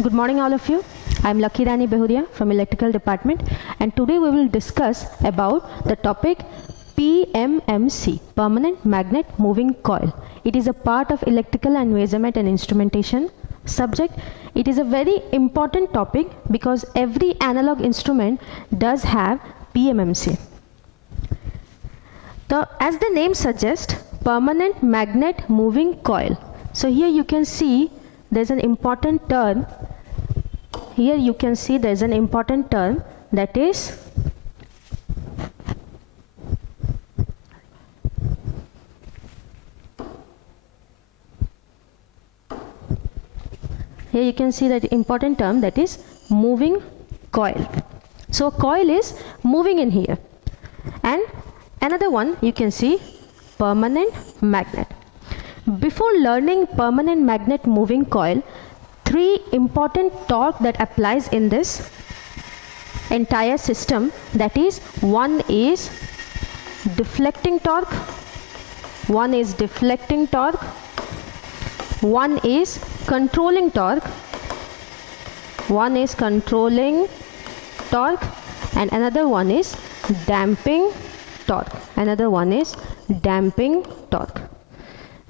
Good morning all of you. I am Lucky Rani Behuria from Electrical Department, and today we will discuss about the topic PMMC, Permanent Magnet Moving Coil. It is a part of electrical and measurement and instrumentation subject. It is a very important topic because every analog instrument does have PMMC. So as the name suggests, Permanent Magnet Moving Coil. So here you can see there's an important term. Here you can see there's an important term, that is here you can see that important term, that is moving coil. So a coil is moving in here, and another one you can see permanent magnet. Before learning permanent magnet moving coil, three important torque that applies in this entire system, that is, one is deflecting torque, one is deflecting torque, one is controlling torque, one is controlling torque, and another one is damping torque. Another one is damping torque.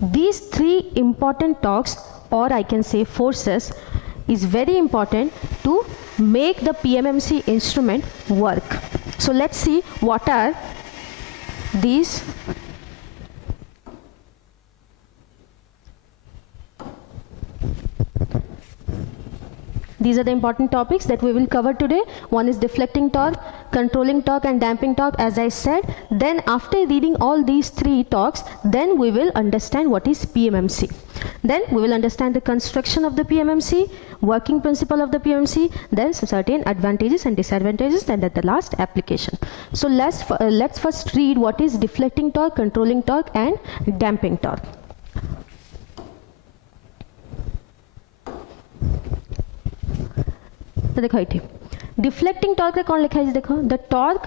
These three important torques, or I can say forces, is very important to make the PMMC instrument work. So let's see what are these. These are the important topics that we will cover today. One is deflecting torque, controlling torque, and damping torque, as I said. Then after reading all these three torques, then we will understand what is PMMC. Then we will understand the construction of the PMMC, working principle of the PMMC, then certain advantages and disadvantages, and at the last, application. So let's first read what is deflecting torque, controlling torque, and damping torque. तो देखो ये deflecting torque रे कौन लिखा है देखो the torque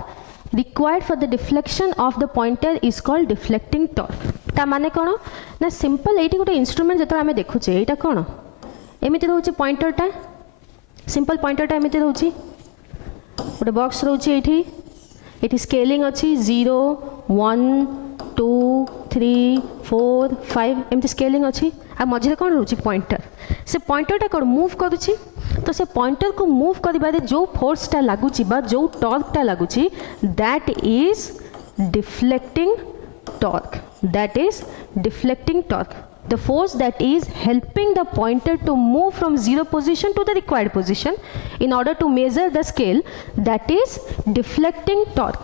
required for the deflection of the pointer is called deflecting torque ता माने कोन ना सिंपल एठी गोटे इंस्ट्रूमेंट जतो हमें देखुचे एटा कोन एमिति रहउचे पॉइंटरटा सिंपल पॉइंटरटा एमिति रहउची गोटे बॉक्स रहउची एठी स्केलिंग अछि 0 1 2 3 4 5 एमिति स्केलिंग अछि आ मझे कोन रहउची पॉइंटर से पॉइंटरटा कोन मूव करूची तो से पॉइंटर को मूव करिबारे जो फोर्सटा लागुची बा जो टॉर्कटा लागुची that is deflecting torque. That is deflecting torque, the force that is helping the pointer to move from zero position to the required position in order to measure the scale, that is deflecting torque.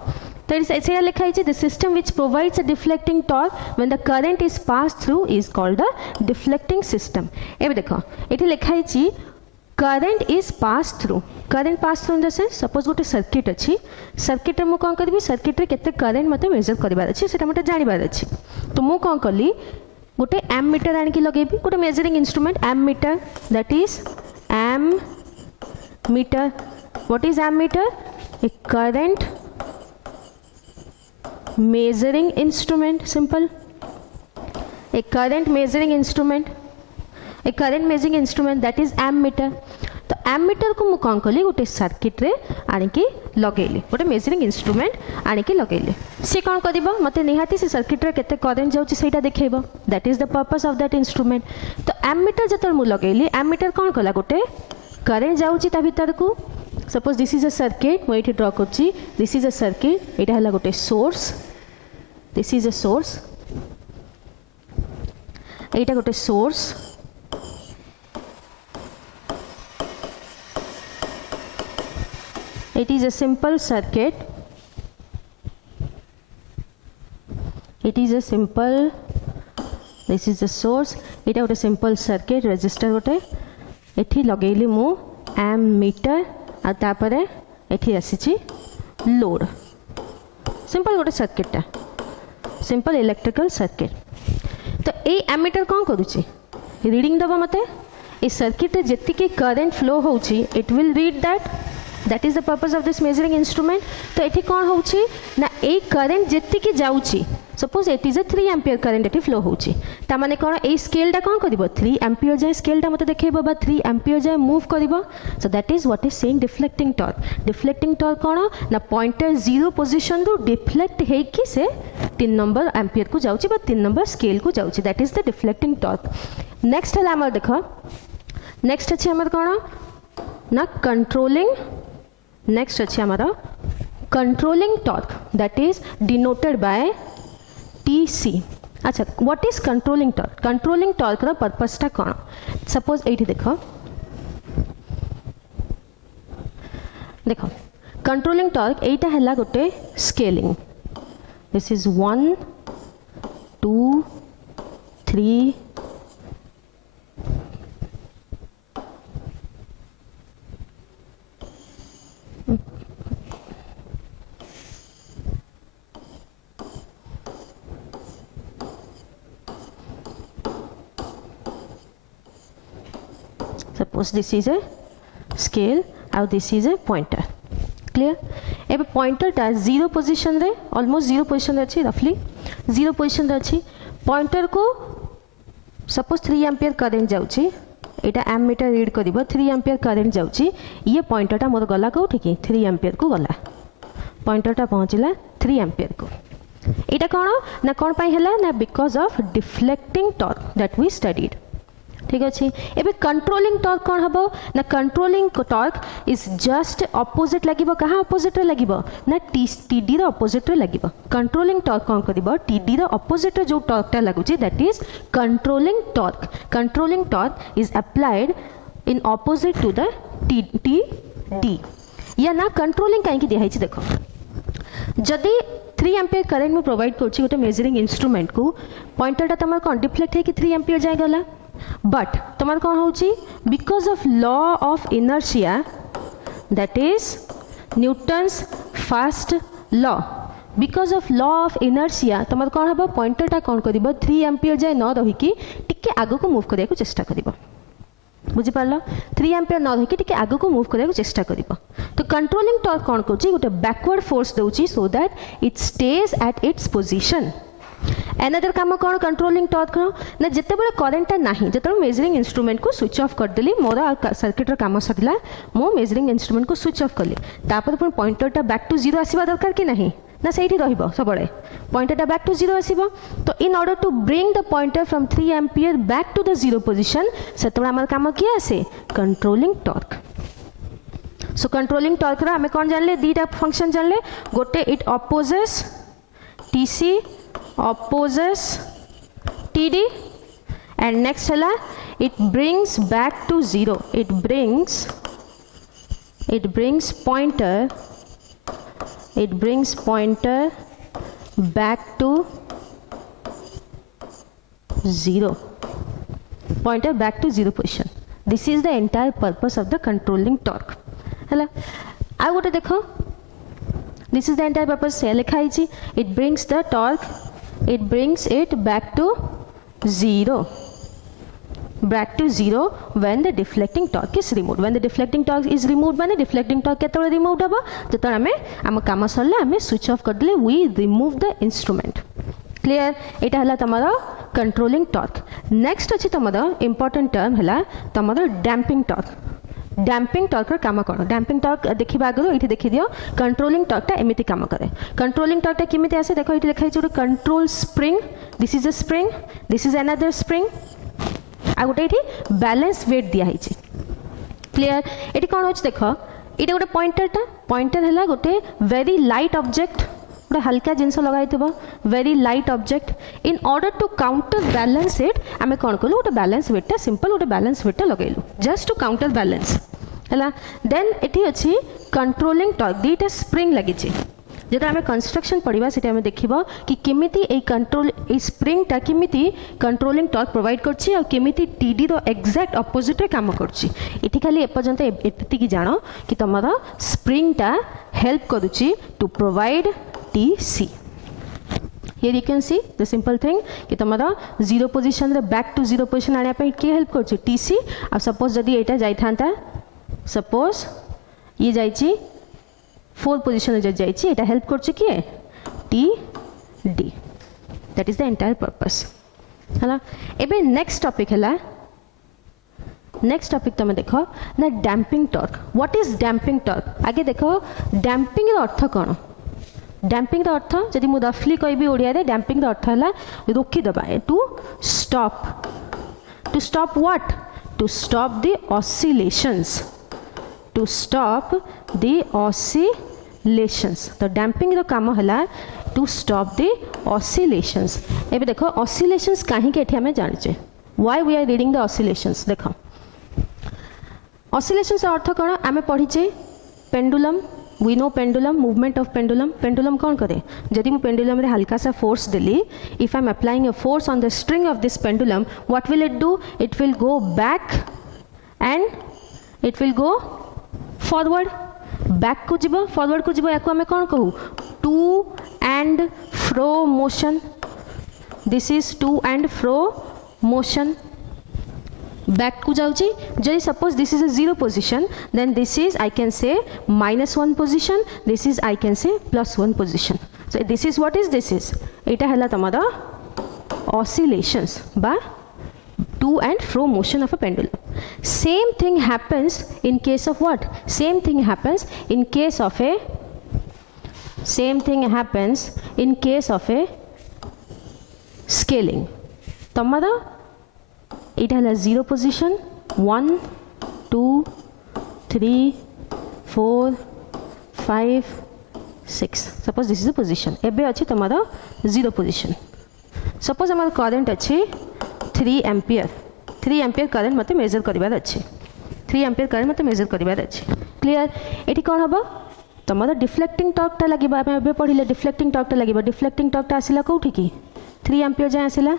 There is ऐसे लिखा है the system which provides a deflecting torque when the current is passed through is called the deflecting system. एबे देखो एठी लिखा है current is passed through. current pass through in the sense, suppose गोटे circuit अच्छी सर्किट मु कौन करी सर्किट रे केते करंट मते मेजर करिबार अछि सेटा मते जानिबार अछि तो मु कौन कली गोटे एम मीटर आन की लगेबी गोटे measuring instrument ammeter, that is ammeter. What is ammeter? A current measuring instrument. Simple. A current measuring instrument, a current measuring instrument, that is ammeter. तो ammeter को मु कौन कली गोटे सर्किट रे आनिकी लगेली गोटे मेजरिंग इंस्ट्रूमेंट आनिकी लगेली सी कौन करिबो मते निहाती से सर्किट रे केते करंट जाउची सेटा देखैबो. That is the purpose of that instrument. तो ammeter जतर मु लगेली ammeter कौन कला गोटे करंट जाउची ता भीतर को. Suppose this is a circuit मु एठी ड्रा करची. दिस इज अ सर्किट, एटा हला गोटे source, this is a source, एटा गोटे source, it is a simple circuit, it is a simple, this is the source, एटा गोटे सिंपल सर्किट रेजिस्टर गोटे एठी लगेली मु एम मीटर आ तापरे एठी आसीची लोड. सिंपल गोटे सर्किटटा सिंपल इलेक्ट्रिकल सर्किट. तो ए एमीटर कौन करूची रीडिंग दबा मते ए सर्किट रे जेतिके करंट फ्लो होउची it will read that that is the purpose of this measuring instrument. तो एठी कौन होउची ना ए करंट जेति की जाउची suppose it is a 3 ampere current एटी फ्लो होउची ता माने कोन ए स्केलटा कोन करिवो 3 एम्पियर जाय स्केलटा मते देखैबो बा 3 एम्पियर जाय मूव करिवो. So that is what is saying deflecting torque. Deflecting torque कोन ना पॉइंटर 0 पोजीशन रु डिफ्लेक्ट हे कि से 3 नंबर एम्पियर को जाउची बा 3 नंबर स्केल को जाउची. That is the deflecting torque. Next हला हमर देखो नेक्स्ट अछि हमर कोन ना कंट्रोलिंग. नेक्स्ट अछि हमारा controlling torque that is denoted by TC. अच्छा what is controlling torque. Controlling torque रा पर्पस टा कोन सपोज एठी देखो देखो कंट्रोलिंग टॉर्क एटा हला गोटे scaling. This is 1 2 3 suppose this is a scale and this is a pointer. Clear? एबे pointer टा 0 position रे almost 0 position रे अछि roughly 0 position रे अछि. pointer को suppose 3 ampere current जाउछि एटा ammeter read करिवो 3 ampere current जाउछि. ये pointer टा मोर गला कोठी की 3 ampere को गला. pointer टा पहुंचला 3 ampere को. एटा कोन ना कोन पई हला ना because of deflecting torque that we studied. ठीक अच्छे. एबे कंट्रोलिंग टॉर्क कौन हबो ना controlling torque is just opposite लागिबो. कहाँ ऑपोजिट रे लागिबो ना टीडी रे ऑपोजिट रे लागिबो. कंट्रोलिंग टॉर्क कौन करिबो टीडी रे ऑपोजिट रे जो टॉर्क टा लागुची that is controlling torque. Controlling torque is applied in opposite to the TD. या ना कंट्रोलिंग काहे की दिया देखो जदि 3 एम्पियर करंट में प्रोवाइड करछि गोटे मेजरिंग इंस्ट्रूमेंट को पॉइंटर टा तमर कोन डिफ्लेक्ट है कि 3 एम्पियर जाय गला. बट तुम कौन हो because of law of inertia that is Newton's first law. Because of law of inertia तुम कौन हम पॉइंटर टा कौन कर 3 एम्पियर जाए न रहीकि टिके आगो को मूव करने को चेष्टा कर. बुझिपार 3 एम्पियर न रहीकि टिके आगो को मूव करने को चेष्टा कर. तो कंट्रोलिंग टॉर्क कौन कर गोटे बैकवर्ड फोर्स दूसरी सो that it stage at its position. Another काम कौन कंट्रोलिंग टॉर्क ना जिते बड़े करेन्टा ना जो मेजरिंग इंस्ट्रूमेंट को स्विच ऑफ करदेली मोर सर्किट काम सरला मो मेजरिंग इंस्ट्रूमेंट को स्विच ऑफ कली तापर पुणी पॉइंटरटा बैक टू 0 आसवा दरकार कि नहीं ना सही रहिबो सबले पॉइंटरटा बैक टू 0 आसवा. तो in order to bring the pointer from 3 ampere back to the 0 position से आम काम किए आसे controlling torque. So controlling torque रा आमे कौन जानले दीटा फंक्शन जानले. गोटे it opposes TC opposes TD and next hela it brings back to 0. it brings pointer back to 0. pointer back to 0 position. This is the entire purpose of the controlling torque. hela I would देखो this is the entire purpose से लिखा है. it brings the torque it brings it back to 0 when the deflecting torque is removed. when the deflecting torque is removed माने deflecting torque केतले removed हबो जतले हमें हम काम सरले हमें switch off कर देले we remove the instrument. clear? एटा हला तमरो controlling torque. next अछि तमरो important term हला तमरो damping torque. डैम्पिंग टॉर्क रा काम कौन. डैम्पिंग टॉर्क देखिबा आगरो एठी देखि दियो कंट्रोलिंग टॉर्क टा एमिति काम करे. कंट्रोलिंग टॉर्क टा केमिति आसे देखो एठी लिखा है control spring. This is a spring this is another spring आ गोटे एठी बैलेंस वेट दिया है. क्लियर? एठी कोन होछ देखो एठी गोटे पॉइंटर हला गोटे वेरी लाइट ऑब्जेक्ट गोटे हल्का जिनस लगाइथिबो very light object. In order to counter balance it आमे कोन कलु गोटे बैलेंस वेट टा सिंपल गोटे बैलेंस वेट टा लगैलु जस्ट टू काउंटर बैलेंस हला. देन एठी अछि कंट्रोलिंग टॉर्क दीटा स्प्रिंग लागिछि जेटा आमे कंस्ट्रक्शन पढ़िबा सेटा आमे देखिबो कि केमिति ए कंट्रोल ए स्प्रिंग टा केमिति कंट्रोलिंग टॉर्क प्रोवाइड करछि और केमिति टीडी रो एग्जैक्ट ऑपोजिट रे काम करछि. एठी खाली एपर्यंत एति कि जानो कि तमरा स्प्रिंग टा हेल्प करूछि to provide TC. Here you can see the simple thing कि तमरा 0 पोजीशन रे बैक टू 0 पोजीशन आने पे के हेल्प करछि TC. अब सपोज जदी एटा जाई थांता सपोज ये जाइए 4 पोजिशन जाइए यहाँ हेल्प कर किए T D that is the entire purpose है। एबे नेक्स्ट टॉपिक है नेक्स्ट टॉपिक तुम देख ना damping torque. What is damping torque आगे देख डैम्पिंग अर्थ कौन डैम्पिंग अर्थ जदि मुझे रफली कहि ओडिया रे डैम्पिंग अर्थ है रोकीदबा to stop what to stop the oscillations to stop the oscillations. तो डैम्पिंग रो काम है टू स्टॉप द ऑसिलेशंस। एबे देखो ऑसिलेशंस कहीं के आम जाने why we are reading the oscillations. देख ऑसिलेशंस अर्थ कौन आम पढ़ीचे pendulum we know pendulum movement of pendulum. Pendulum कौन करे जदि मु पेंडुलम रे हल्का सा फोर्स देली if I am applying a force on the string of this pendulum what will it do it will go back and it will go forward back को जीव फॉरवर्ड को जीव या आम कौन कहू to and fro motion. This is to and fro motion back को जाऊँगी जदि suppose this is a 0 position then this is I can say -1 position this is I can say +1 position. So this is what is this is यहाँ है तुम oscillations बा to and fro motion of a pendulum. Same thing happens in case of what same thing happens in case of a same thing happens in case of A scaling. तुम it has 0 position 1 2 3 4 5 6 suppose this is the position एबे अच्छी तुम्हारा 0 position suppose हमारा current अच्छी 3 ampere current मत major करिवार अच्छी 3 ampere current मत major करिवार अच्छी क्लियर। एटी कौन हम तुम्हारा डिफ्लेक्टिंग टॉर्क टा लगे आम ए पढ़ले डिफ्लेक्टिंग टॉर्क टा लगे डिफ्लेक्टिंग टॉर्क टा आसला कौटी की 3 एम्पियर जाए आसला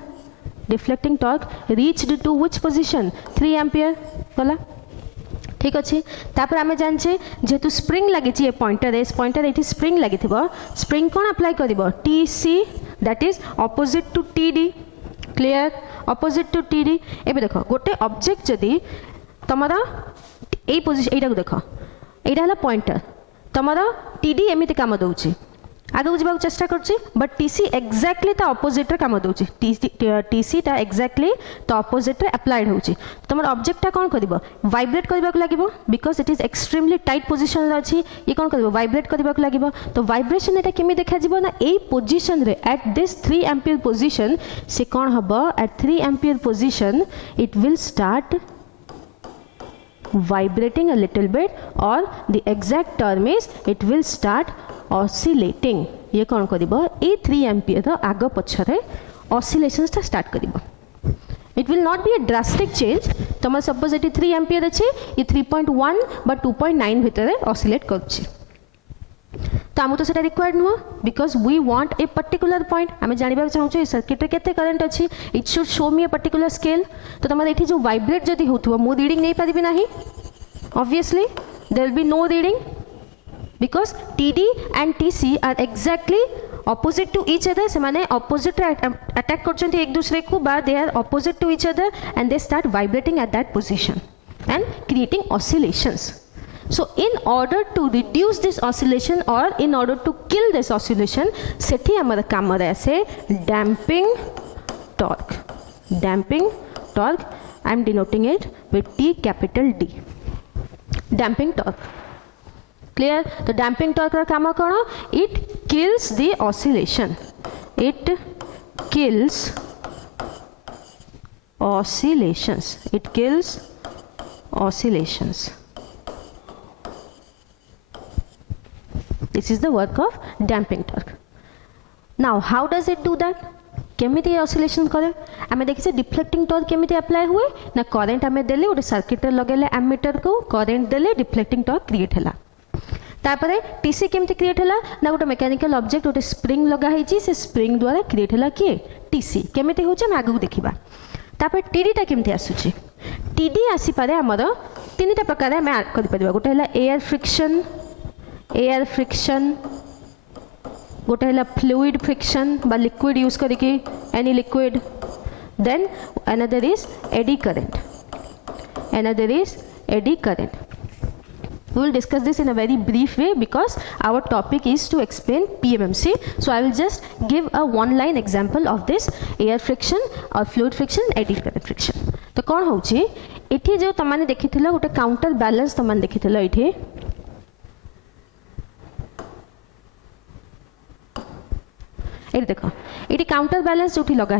deflecting torque reached to which position 3 ampere गला ठीक अच्छे। तापर आम जाने जेहेतु स्प्रिंग लगी पॉइंटर ये स्प्रिंग लगी स्प्रिंग कौन अप्लाई कर T C that is opposite to T D clear opposite to T D. एबे देखो गोटे ऑब्जेक्ट जदि तमरा ए पोजिशन यहाँ देख यहाँ है पॉइंटर तमरा टी डी एमती काम दौर आगे जावा चेष्टा करछि बट टीसी एक्जाक्टली ता ऑपोजिट रे काम दउछि टीसी ता एक्जाक्टली ता ऑपोजिट रे अप्लाइड होछि। तुम ऑब्जेक्ट टा कोन करबो वाइब्रेट करबा को लागिबो because it is extremely tight position रे अछि ये कोन करबो वाइब्रेट करबा को लागिबो। तो वाइब्रेशन एटा केमि देखा जिवो ना ए पोजीशन रे एट दिस 3 एम्पियर पोजीशन से कोन हबो at 3 ampere position it will start vibrating a little bit or the exact term is it will start oscillating। ये कौन करिबो ए 3 एम्पियर आग पछरे oscillations ता स्टार्ट करिबो। it will not be a drastic change तुम सपोज एटी 3 एम्पियर अच्छे ये 3.1 बा 2.9 भितर oscillate करछि तो आमको तो सेटा रिक्वायर्ड नुह because we want a particular point आम जानवा चाहूँ सर्किट रे केते करंट अच्छी it should show me a particular scale. तो तुम ये जो वाइब्रेट जदि होथुवा मु रीडिंग नहीं पारिबी नाही obviously there will be no reading because TD and TC are exactly opposite to each other से माने ऑपोजिट अटैक करछन्ती एक दूसरे को बा they are opposite to each other and they start vibrating at that position and creating oscillations. So in order to reduce this oscillation or in order to kill this oscillation सेठी हमारा काम रहा है damping torque। damping torque I am denoting it with T capital D damping torque clear। तो damping torque का काम कौन it kills the oscillation it kills oscillations it kills oscillations। This is the work of damping torque. Now how does it do that? केमिति oscillation करे आमे देखिसे deflecting torque केमिति apply हुए ना करंट आमे देले ओटे सर्किट रे लगेले एमीटर को करंट देले डिफ्लेक्टिंग टॉर्क क्रिएट हला। तापरे टीसी केमिति क्रिएट हला ना गोटे मैकेनिकल ऑब्जेक्ट ओटे स्प्रिंग लगा हिची से स्प्रिंग द्वारा क्रिएट हला किए टीसी केमिति होचे हम आगु देखिबा। तापर टीडी टा केमिति आसुची टीडी आसी पारे हमर तीनटा प्रकार हम ऐड करि परिबा गोटे हला एयर फ्रिक्शन गोटे है फ्लूइड फ्रिक्शन बा लिक्विड यूज करके any liquid then another is eddy current We will discuss this in a very brief way because our topic is to explain PMMC. So I will just give a one line example of this air friction or fluid friction, eddy current friction. तो कौन होची एठी जो तमाने देखिथिलो गोटे counter balance तमाने देखिथिलो एठी ये देख ये काउंटर बैलेंस जो लगा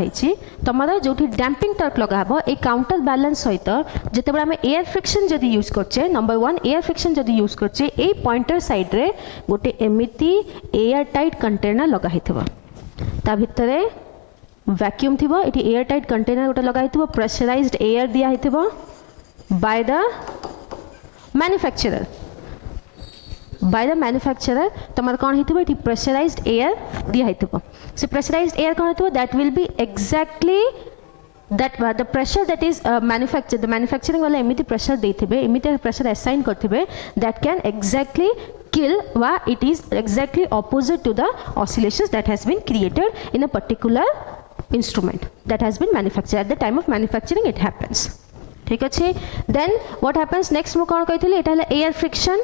तुम जो डैम्पिंग टर्क लगा ये काउंटर बैलेंस सहित जिते आम एयर फ्रिक्शन जदि यूज करचे नंबर 1 एयर फ्रिक्शन जदि यूज करचे ए पॉइंटर साइड रे गोटे एमिति एयर टाइट कंटेनर लगा ता भितरे वैक्यूम थिबो एटी एयर टाइट कंटेनर गोटे लगा प्रेशराइज्ड एयर दिया बाय द मैन्युफैक्चरर तुम कौन हो प्रेशराइज्ड एयर दिया से प्रेशराइज्ड एयर कौन हो that will be exactly that the pressure that is manufacture the manufacturing वाला एमती प्रेशर देथिबे एमती प्रेशर असाइन करथिबे दैट कैन एक्जाक्टली kill वा it is exactly opposite to the oscillations that has been created in a particular instrument that has been manufactured at the time of manufacturing it happens ठीक अच्छे then what happens next मु कौन कहिथिले एटा हला air friction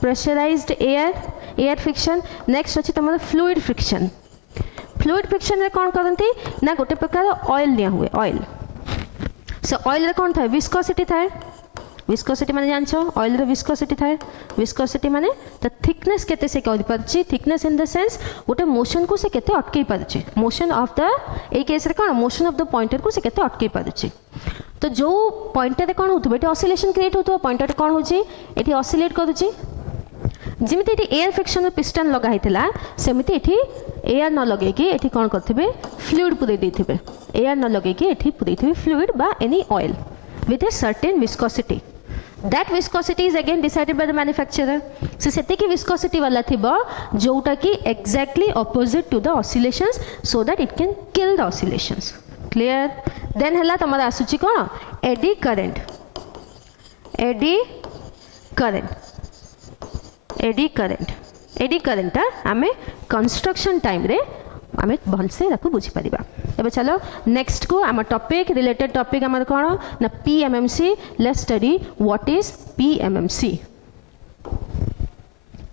pressurized air friction next अच्छे तुम fluid friction रे कौन करती ना गोटे प्रकार ऑयल निया हुए ऑयल से ऑयल रे कौन था विस्कोसिटी था विस्कोसिटी माने जानछो ऑयल रे विस्कोसिटी था विस्कोसिटी माने द थिकनेस केते से कहि परछि थिकनेस इन द सेंस गोटे मोशन को से केते अटकै परछि motion of the a case रे कौन मोशन ऑफ द पॉइंटर को से केते अटकै परछि तो जो पॉइंटर रे कौन होतबे एटी ऑसिलेशन क्रिएट होतो पॉइंटर कौन होछि एटी ऑसिलेट करूछि जिमिति एटी एयर फ्रिक्शन पिस्टन लगा हितला सेमिति एटी एयर न लगे कि एटी कौन करथिबे फ्लूइड पुरै देथिबे एयर न लगे कि एटी पुरै थिबे फ्लूइड बा any oil with a certain viscosity that viscosity is again decided by the manufacturer से सेते की विस्कोसिटी वाला थिबो जोटा कि exactly opposite to the oscillations so that it can kill the oscillations clear then हला तमरा आसुची कोन एडी करंट आमे कंस्ट्रक्शन टाइम रे आमे भलसे रखु बुझी परिबा एबे चलो नेक्स्ट को आम टॉपिक रिलेटेड टॉपिक हमर कोन ना PMMC let's study what is PMMC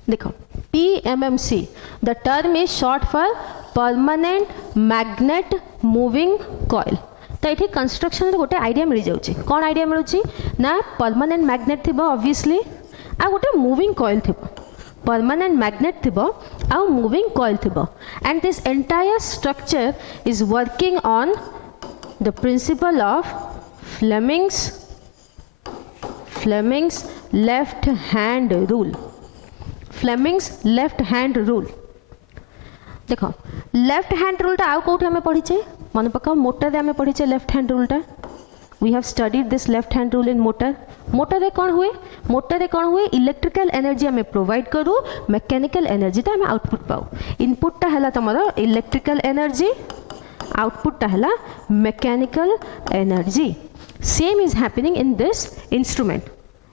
देखो PMMC the term is short for permanent magnet moving coil तो ये कंस्ट्रक्शन गोटे आइडिया मिल जाउची कौन आइडिया मिलूची ना परमानेंट मैग्नेट थिबो ऑब्वियसली आ गोटे मूविंग कॉइल थिबो परमानेंट मैग्नेट थिबो आ मूविंग कॉइल थिबो and this entire structure is working on the principle of Fleming's left hand rule देखो लेफ्ट हैंड रूल आउ कौट आम पढ़ीचे मन पका मोटर रे आम पढ़ीचे लेफ्ट हैंड रूलटा we have studied this left hand rule in motor रे कौन हुए इलेक्ट्रिकल एनर्जी आम प्रोवाइड करू मैकेनिकल एनर्जी तो आम आउटपुट पाऊ इनपुटा है तुम इलेक्ट्रिकल एनर्जी आउटपुटा है mechanical energy same is happening in this instrument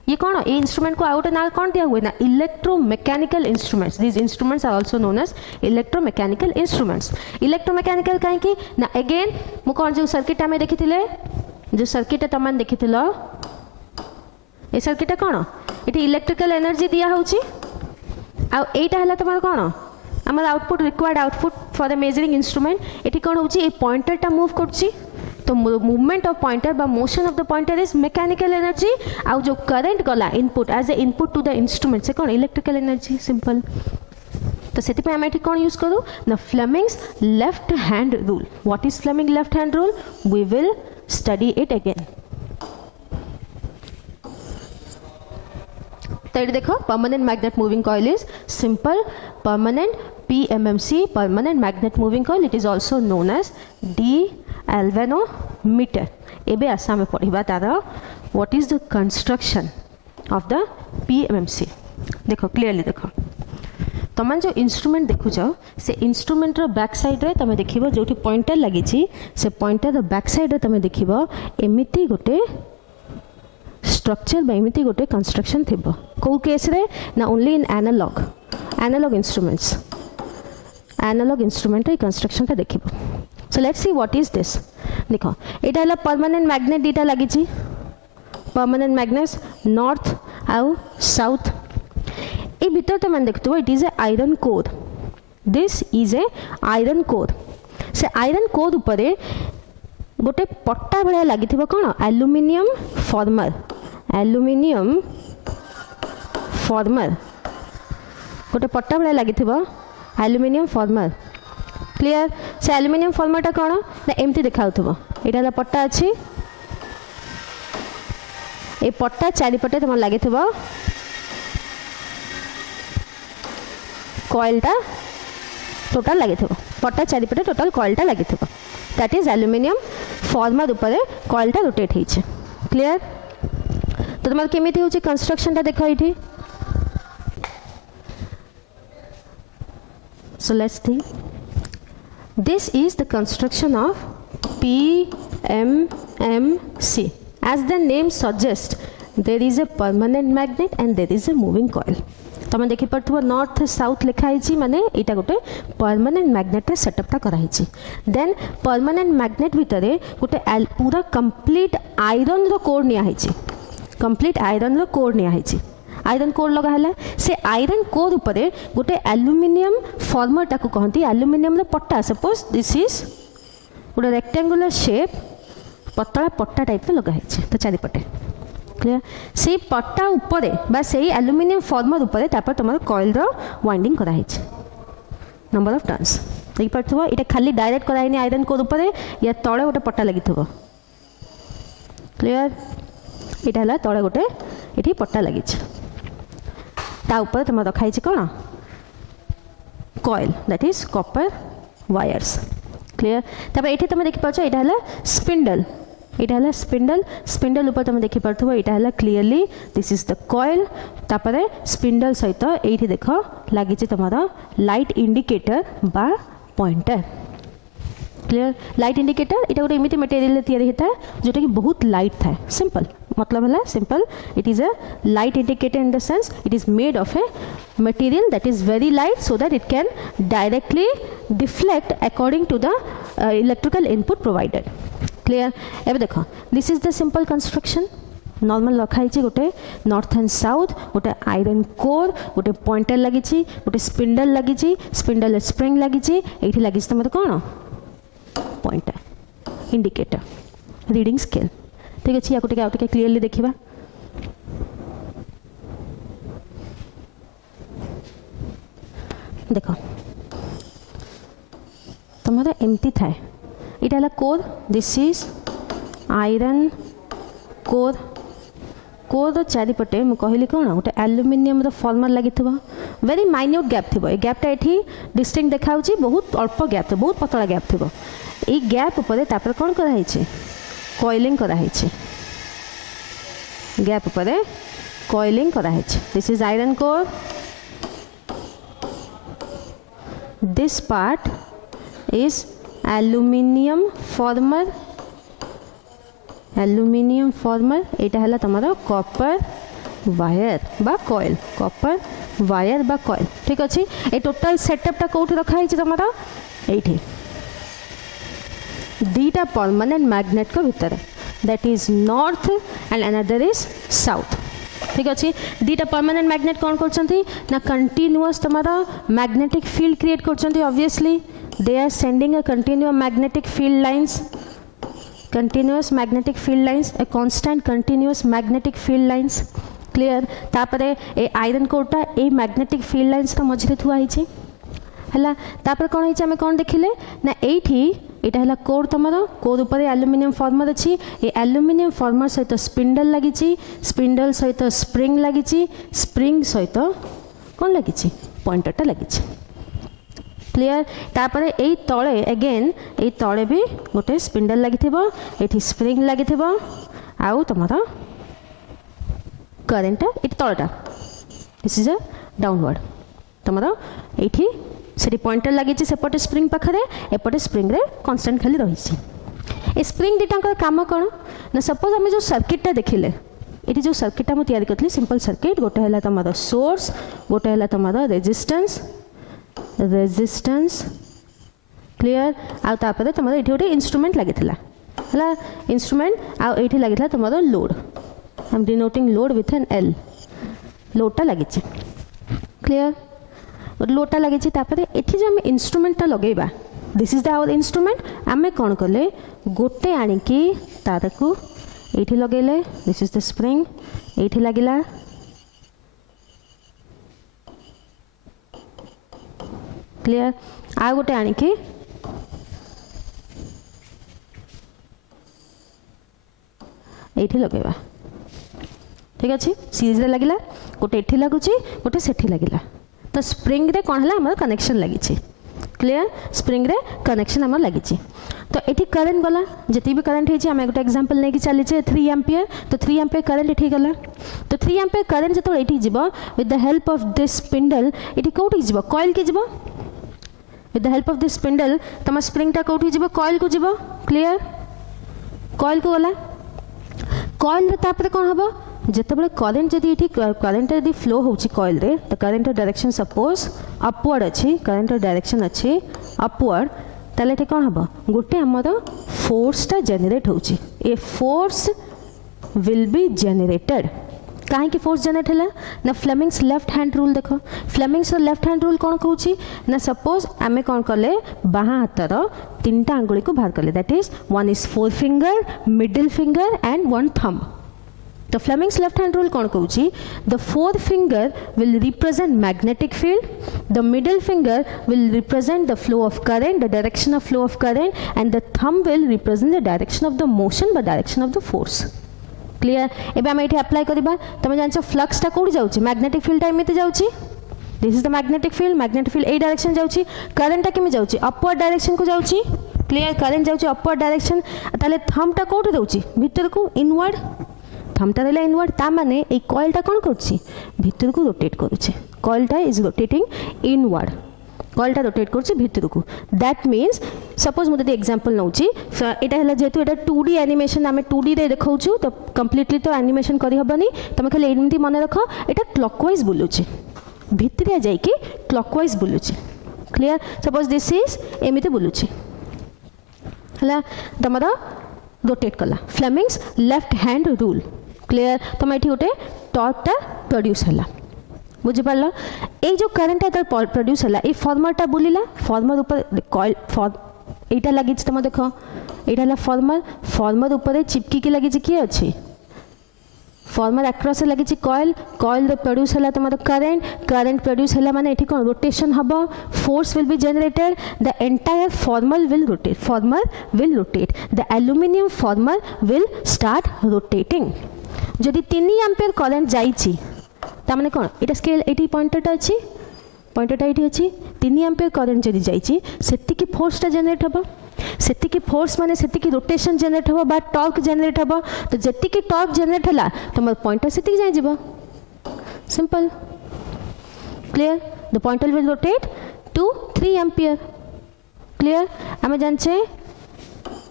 ये कौन ये इंस्ट्रूमेंट को आउट ना कौन दिया हुआ ना electromechanical instruments these instruments are also known as electromechanical instruments electromechanical कहीं ना अगेन मु कौन जो सर्किट आम देखी जो सर्किट तुम देखी ये सर्किट कौन ये इलेक्ट्रिकल एनर्जी दिया होची आईटा है तुम कौन आम output required output for the measuring instrument ये कौन होची पॉइंटरटा मूव कर तो मूवमेंट ऑफ पॉइंटर बा motion of the pointer is mechanical energy आउ जो करंट गला input as a input to the instrument से कौन इलेक्ट्रिकल एनर्जी सिंपल तो से आम ये कौन यूज करूँ ना Fleming's left hand rule what is Fleming left hand rule we will study it again तो ये देखो permanent magnet moving coil is simple permanent PMMC permanent magnet moving coil it is also known as galvanometer एबे आसा में पढ़िबा तार what is the construction of the PMMC देखो clearly देखो तुम जो इंस्ट्रूमेंट देखुच से इंस्ट्रूमेंट रो बैक साइड रे तुम देखिबो जोठी पॉइंटर लागि छि से पॉइंटर रो बैक साइड रे तुम देखिबो एमिति गोटे स्ट्रक्चर बा एमिति गोटे कंस्ट्रक्शन थिबो को केस रे ना ओनली इन एनालॉग इंस्ट्रूमेंट रे कंस्ट्रक्शन ता देखिबो so let's see what is this देखो एटा हला परमानेंट मैग्नेट दीटा लागि छि परमानेंट मैग्नेट्स नॉर्थ आउ साउथ ए भीतर तो मैंने देखुव it is a iron core this is a iron core से आयरन कोर उपरे गोटे पट्टा भाया लगी कौन एल्युमिनियम फॉर्मर गोटे पट्टा भाया लगी एल्युमिनियम फॉर्मर क्लियर से एल्युमिनियम फॉर्मरटा कौन ना एमती देखा यहाँ पट्टा अच्छी ये पट्टा चारिपटे तुम लगी कॉइलटा टोटाल लगी पट्टा चारिपटे टोटाल कॉइलटा लगी दैट इज एल्युमिनियम फॉर्मर उपरे कॉइलटा रोटेट होइछे क्लियर तो तुम केमिति होछि कंस्ट्रक्शनटा देखो ये so let's think this is the construction of PMMC as the name suggests there is a permanent magnet and there is a moving coil तुम देखी पड़ो नॉर्थ साउथ लिखाई माने यहाँ गोटे परमानेंट मैग्नेट सेटअपटा कराई देन परमानेंट मैग्नेट भितर गोटे पूरा कंप्लीट आयरन रो कोर नियाई कंप्लीट आयरन रो कोर नियाई आयरन कोर लगा से आयरन कोर उपरे गोटे एल्युमिनियम फॉर्मर टाको कहती एल्युमिनियम पट्टा सपोज दिस इज गोटे रेक्टेंगुलर शेप पतला पट्टा टाइप लगा तो चारिपटे क्लियर से पट्टा उपरे बा से एल्युमिनियम फॉर्मर उपरे तापर तुम कॉइल रो वाइंडिंग कराई नंबर ऑफ टर्न्स देख पार्थो ये खाली डायरेक्ट कराइनी आयरन कोर उपरे या तले गोटे पट्टा लगी क्लियर यहाँ तले गोटे ये पट्टा लगी ता ऊपर तुम रखाई कौन coil that is copper wires clear तब ये तुम देखिपार यहाँ स्पिंडल यहाँ स्पिंडल स्पिंडल ऊपर तुम देखिपार यहाँ clearly this is the coil तापर स्पिंडल सहित ये देख लगी तुम लाइट इंडिकेटर बा पॉइंटर क्लियर लाइट इंडिकेटर ये गोटे एमती मटेरियल तैयारी होता है जोटा कि बहुत लाइट थाए सिंपल मतलब है simple it is a light indicator in the sense it is made of a material that is very light so that it can directly deflect according to the electrical input provided clear एवं देख this is the simple construction normal रखाई गोटे north and south गोटे iron core गोटे pointer लगी गोटे spindle लगी spindle spring लगी ये लगी तुम कौन पॉइंटर इंडिकेटर रीडिंग स्केल ठीक अच्छे या क्लीयरली देखा देख तुम एमती थाए यहाँ core this is iron core core चारिपटे मुझे कहली कौन गोटे एल्युमिनियम फॉर्मर लगी वेरी माइन्यूट गैप थी ये गैपटा ये डिस्टिंक्ट देखा बहुत अल्प गैप थी बहुत पतला गैप थी ये गैप उपर तापर कौन कराई कॉइलिंग कराई गैप उपर कॉइलिंग कराई this is iron core this part is aluminium farmer यहाँ है तुम कॉपर वायर बा कॉइल कॉपर वायर बा कॉइल ठीक अच्छे ये टोटाल सेटअपटा कौटी रखाई तुम ये दीटा परमानेंट मैग्नेट को भितर that is north and another is south ठीक अच्छे दीटा परमानेंट मैग्नेट कौन कर कंटिन्यूअस तुम मैग्नेटिक फील्ड क्रिएट कर obviously they are sending a continuous magnetic field lines a constant continuous magnetic field lines clear तापरे ए आयरन कोरटा ए मैग्नेटिक फील्ड लाइन्स मझे थुआ है तापर कौन है कौन देखिले ना ये है कोर तुम कोर उपर एल्युमिनियम फॉर्मर अच्छी ये एल्युमिनियम फॉर्मर सहित स्पिंडल लगी स्पिंडल सहित स्प्रिंग लगी स्प्रिंग सहित कौन लगी पॉइंटरटा लगी क्लियर तापर ये तले अगेन ये तले भी गोटे स्पिंडल लगी स्प्रिंग लगी आउ तुम करेन्ट ये तलटा दिस इज अ डाउनवर्ड तुम ये से पॉइंटर लगी सेपटे स्प्रिंग पाखे एपटे स्प्रिंग रे कांस्टेंट खाली रही ए स्प्रिंग दुटाकर काम कौन ना सपोज आम जो सर्किटा देखिले ये जो सर्किटा मुझे तैयारी करी सिंपल सर्किट गोटे है तुम सोर्स गोटे है तुम रेजिस्टेंस क्लियर आउे तुम ये गोटे इंस्ट्रूमेंट लगी है इंस्ट्रूमेंट आठी लगी तुम load I am denoting load with an L लोडटा लगी क्लियर लोटा लगे ये जो आम इन्स्ट्रुमेंटा लगेगा this is the our instrument आम कौन कले गोटे आणिकी तार को ये लगेले दिस इज द स्प्रिंग ये लगिला क्लियर आ गोटे आणिकी ये लगेगा ठीक अच्छे सीरीज रे लगिला गोटे एठी लगुची गोटे सेठी लगिला तो स्प्रिंग रे कौन है आमर कनेक्शन लगी क्लियर स्प्रिंग रे कनेक्शन आमर लगी तो ये करंट गला जिते भी करंट होती आम गोटे एग्जांपल नहीं चलीचे 3 एम्पियर तो 3 एम्पियर करंट ये गला तो 3 एम्पियर करंट जो ये जीव with the help of this spindle ये कौटी जीव कॉइल के जीव with the help of this spindle तुम स्प्रिंगटा कौटी जीव कॉइल को जीव क्लियर कॉइल को गला कॉइल रे तापर कौन हम जिते करेन्ट जदि करेन्ट यदि फ्लो होची कॉइल रे तो करेन्ट डायरेक्शन सपोज अपवर्ड अच्छी करेन्ट डायरेक्शन अच्छी अपवर्ड ताले ये कौन हम गोटे आमर फोर्सटा जेनेट होची ए फोर्स विल बी जेनेटेड कहीं फोर्स जेनेट है ना फ्लेमिंग्स लेफ्ट हैंड रूल देख फ्लेमिंग्स लेफ्ट हैंड रूल कौन कौन ना सपोज आम कौन कले बाँ हाथर 3टा आंगुली को बाहर कले that is one is 4 finger middle finger and 1 thumb तो फ्लेमिंग्स लेफ्ट हैंड रूल कौन कौन the 4th finger will represent magnetic field, the middle finger will represent the flow of current, the direction of flow of current, and the thumb will represent the direction of the motion by direction of the force. Clear एबे हम एठी apply करबा तमे जानछो flux टा कोड जाउची magnetic field टा एमिते जाउची this is the magnetic field ए डायरेक्शन जाउची करंट टा केमे जाउची अपवर्ड डायरेक्शन को जाउची क्लियर करंट जाउची अपवर्ड डायरेक्शन ताले थंब टा कोड जाउची भीतर को इनवर्ड थंबटा रहला इनवर्ड ता माने ए कॉइलटा कोन करछि भीतर को रोटेट करूछि कॉइलटा इज रोटेटिंग इनवर्ड कॉइलटा रोटेट करछि भीतर को दैट मीन्स सपोज मुझे एग्जांपल नउछि एटा हला जेतु एटा 2D एनिमेशन आमे 2D रे देखौछु तो कंप्लीटली तो एनिमेशन करि हबनी तमे खाली एमती मन रख एटा क्लॉकवाइज बुलुछि भीतरिया जाई कि क्लॉकवाइज बुलुछि क्लियर सपोज दिस इज एमिते बुलुछि हला तमरा रोटेट कला Fleming's left hand rule clear तुम ये गोटे टॉर्कटा प्रोड्यूस है बुझिपार ये जो करंट है प्रोड्यूस है ये फॉर्मरटा बुलिला फॉर्मर ऊपर कॉइल यहाँ लगी तुम देख यहाँ फॉर्मर फॉर्मर ऊपर चिपकी लगी किए अच्छी फॉर्मर अक्रॉस लगी कॉइल कॉइल प्रोड्यूस है तुम करंट करंट प्रोड्यूस है माने ये कौन रोटेशन हम force will be generated the entire farmer will rotate the aluminium farmer will start rotating जदि 3 एम्पियर करंट जाइछि तामाने कोन एटा स्केल एटी पॉइंटरटा अछि पॉइंटरटा एटी अछि 3 एम्पियर करंट जदि जाइछि सेति की फोर्सटा जनरेट हबो सेति की फोर्स माने सेति की रोटेशन जनरेट हबो बा टॉर्क जनरेट हबो तो जेति की टॉर्क जनरेट हला तमर पॉइंटर सेति जाय जिवो simple clear the pointer will rotate to 3 ampere clear हमें जानछे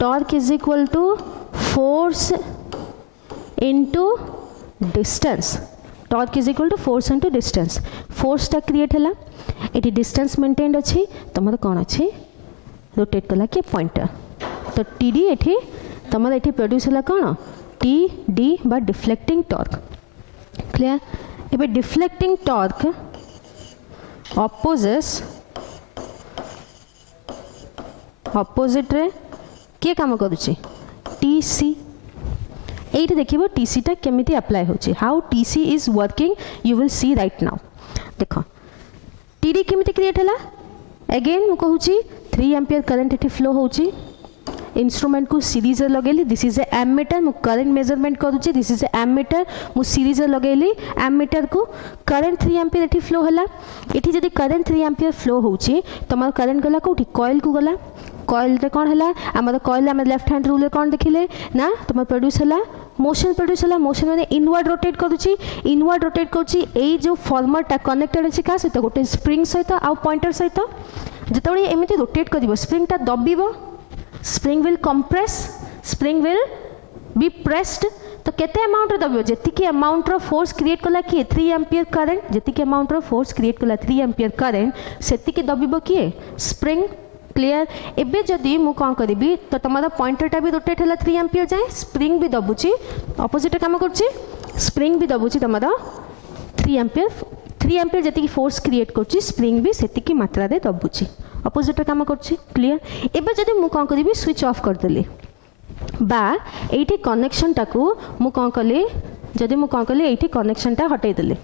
torque is equal to force into distance torque is equal to force into distance force टा क्रिएट हला एटी डिस्टेंस मेंटेन्ड अछि तमर कोन अछि रोटेट कला के पॉइंटर तो टीडी एठी तमर एठी प्रोड्यूस हला कोन टीडी बा डिफ्लेक्टिंग टॉर्क क्लियर एबे डिफ्लेक्टिंग टॉर्क ऑपोजिट रे के काम करूची टीसी ये देखिए टीसी टा केमिति अप्लाई होची how TC is working you will see right now देखो टीडी केमिति क्रिएट हला अगेन मु कहूची 3 एम्पियर करंट एठी फ्लो होची इंस्ट्रूमेंट को सीरीज रे लगेली दिस इज ए एमीटर मु करंट मेजरमेंट करूची दिस इज ए एमीटर मु सीरीज रे लगेली एमीटर को करंट 3 एम्पियर एठी फ्लो हला एठी जदी करंट 3 एम्पियर फ्लो होची तमर करंट गला कोठी कॉइल को गला कॉइल रे कोन हला हमर कॉइल हम लेफ्ट हैंड रूल रे कोन देखिले ना तमर प्रोड्यूस हला मोशन प्रोड्यूस हला मोशन माने इनवर्ड रोटेट करूची ए जो फॉर्मरटा कनेक्टेड अछि का सहित गोटे स्प्रिंग सहित आ पॉइंटर सहित जेतबे एमिति रोटेट करिवो स्प्रिंगटा दबिवो spring will compress spring will be pressed तो केते अमाउंट रे दबिवो जेतिकी अमाउंट रो फोर्स क्रिएट कला कि 3 एम्पियर करंट जेतिकी अमाउंट रो फोर्स क्रिएट कला 3 एम्पियर करंट सेतिकी दबिवो कि स्प्रिंग क्लियर एबे जदि मु कौन करी तो तुम्हारा पॉइंटरटा भी रोटेट है 3 एम्पियर जाए स्प्रिंग भी दबुची ऑपोजिट काम करछि स्प्रिंग भी दबुची तुम्हारा 3 3 एम्पियर जति फोर्स क्रिएट करछि स्प्रिंग भी सेतिकी मात्रा रे दबुछि अपोजिट काम करछि क्लियर एबे जदि मु कोन करबी स्विच ऑफ कर देली बा एठी कनेक्शन टाकू मु कोन कली जदि मु कोन कली एठी कनेक्शन टा हटै देली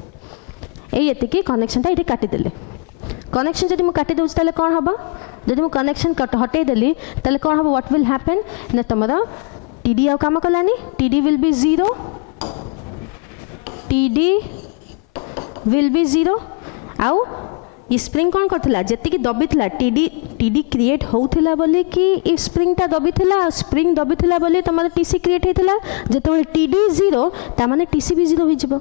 एई एतिकी कनेक्शन टा एठी काटि देली कनेक्शन जदि मु काटि दउछ ताले कोन हबो जदि मु कनेक्शन हटै देली ताले कोन हबो व्हाट विल हैपन ना तमरा टीडी आउ काम कलानी TD will be 0 TD will be 0 आउ ये स्प्रिंग कौन करथिला जति की दबिथिला टीडी टीडी क्रिएट होउथिला बोली कि ई स्प्रिंग टा दबिथिला स्प्रिंग दबिथिला बोली तमरा टीसी क्रिएट हेतिला जतबे टीडी 0 ता माने टीसी भी 0 होई जिवो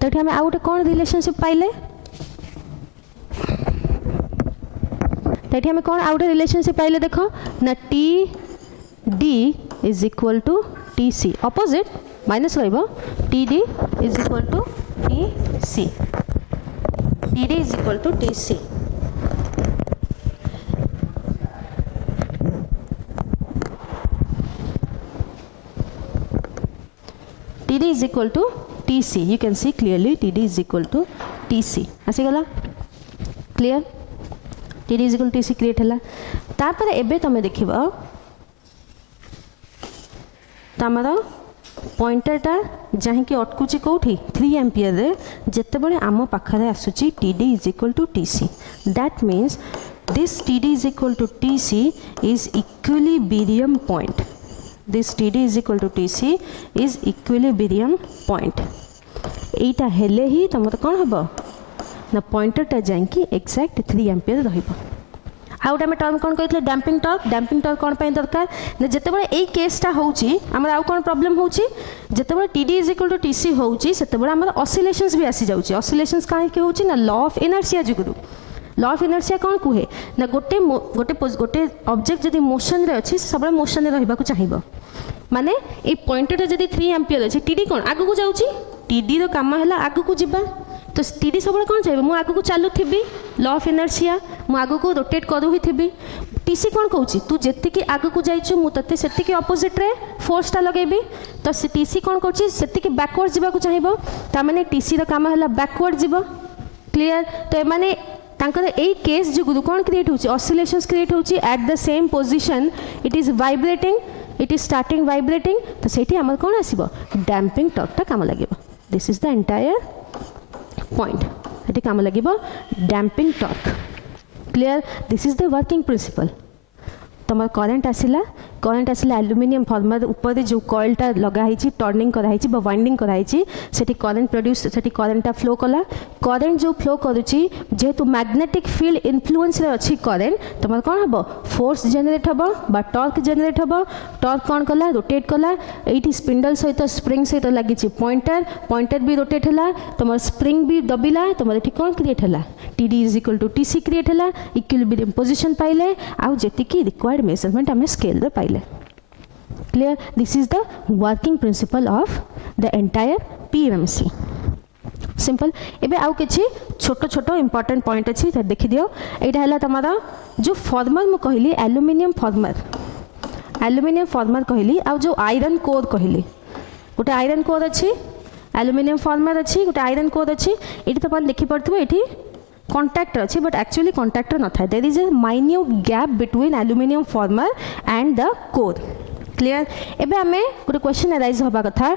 तठी हम आउट कोन रिलेशनशिप पाइले तठी हम कोन आउट रिलेशनशिप पाइले देखो ना T D is equal to T C opposite minus रहिबो T D is equal to T C T D is equal to T C T D is equal to T C you can see clearly T D is equal to T C आसी गला clear T D is equal T C create हला तापर एबे तमे देखिबो तमरा पॉइंटरटा जहाँ कि अटकुची कौटी 3 ampere रे जितेबले आम पाखरे आसुची T D is equal to T C that means this T D is equal to T C is equilibrium point this T D is equal to T C is equilibrium point एटा हेले ही तमर कौन हम ना पॉइंटरटा जहाँ कि exact 3 ampere रहिबो आउ गोटे टर्म कौन कहते डैम्पिंग टर्क कौन पर दरकार ना जितेबाला यही केसटा होची आमर आउ कौन प्रॉब्लम होची जितेबाला TD is equal to TC होची सेतेबाला आमर ऑसिलेशंस भी आसी जाउची ऑसिलेशंस काहे के होची ना लॉ ऑफ इनर्शिया जुगुरु लॉ ऑफ इनर्शिया कौन कहे ना गोटे गोटे गोटे ऑब्जेक्ट जदि मोशन रे अछि सब मोशन रे रहबा को चाहिबो माने ए पॉइंटर जदि 3 एम्पियर अछि टीडी कौन आगु को जाउची टीडी रो काम हैला आगु को जिबा तो टीडी सब कौन चाहिए मुझे आगू चलू थी लॉ ऑफ इनर्शिया मुझे आगू को रोटेट करू ही थी टीसी कौन कहूँ तू जी आगू को जाइछु मुझे से अपोजिट रे फोर्सटा लगेबी तो टीसी कौन कर बैकवर्ड जावाक चाहिए ताने टीसी काम है बैकवर्ड जीव क्लियर तो मैंने यही केस जुगुरु कौन क्रिएट होची ऑसिलेशंस क्रिएट होची at the same position it is vibrating it is starting vibrating तो सेठी हमर कौन आसीबो डैम्पिंग टॉर्कटा काम लागिबो this is the entire point ये काम लगे damping torque clear this is the working principle तुम करेन्ट आसला एल्युमिनियम फॉर्मर ऊपर जो कॉइलटा लगाई टर्निंग कराई वाइंडिंग कराई सेठी करेन्ट प्रोड्यूस सेठी करेन्टटा फ्लो कला करेन्ट जो फ्लो करुच्ची जेहेतु मैग्नेटिक फील्ड इन्फ्लुएंस रे अच्छी करेन्ट तुम कौन हम फोर्स जेनेट हम बा टॉर्क जेनेट हम टॉर्क कौन कला रोटेट कला ये स्पिंडल सहित स्प्रिंग सहित लगी पॉइंटर भी रोटेट है तुम स्प्रिंग भी दबिला तुम ये कौन क्रिएट है T D is equal to T C create है इक्विलिब्रियम पोजिशन पाइले आउ जेतिकी रिक्वायर्ड मेजरमेंट आम स्केल रे पाइले clear this is the working principle of the entire PMC simple एबे आउ किछि छोटो छोटो इंपोर्टेंट पॉइंट अछि देखि दियो एटा हला तमारा जो फॉर्मर मु कहली एल्युमिनियम फॉर्मर कहली आउ जो आयरन कोर कहली गोटे आयरन कोर अछि एल्युमिनियम फॉर्मर अछि गोटे आयरन कोर अछि एटी तो अपन देखि पड़थबो एटी कॉन्टैक्ट अच्छी बट एक्चुअली कॉन्टैक्ट न था there is a minute gap between aluminium former and the core clear एबे हमें गोटे क्वेश्चन अराइज होबा कथा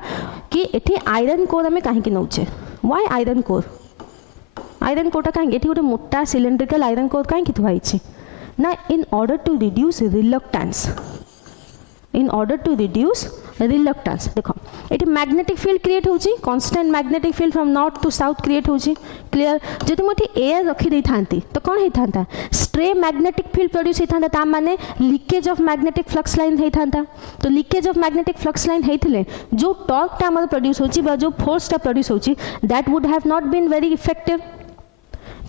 कि एठी आयरन कोर हमें काहे कि नउचे व्हाई आयरन कोरटा काहे एठी गोटे मोटा सिलिंड्रिकल आयरन कोर काहे कि थुआइछि ना in order to reduce reluctance देखो ये मैग्नेटिक फील्ड क्रिएट होची constant magnetic field from north to south create होची क्लियर जदि मोटी एयर रखी दै थांती तो कौन होई थांता स्ट्रे मैग्नेटिक फील्ड प्रोड्यूस होई थांता ता माने leakage of magnetic flux line होई थांता तो leakage of magnetic flux line हेथिले जो टॉर्क ता हमर प्रोड्यूस होची बा जो फोर्स ता प्रोड्यूस होची that would have not been very effective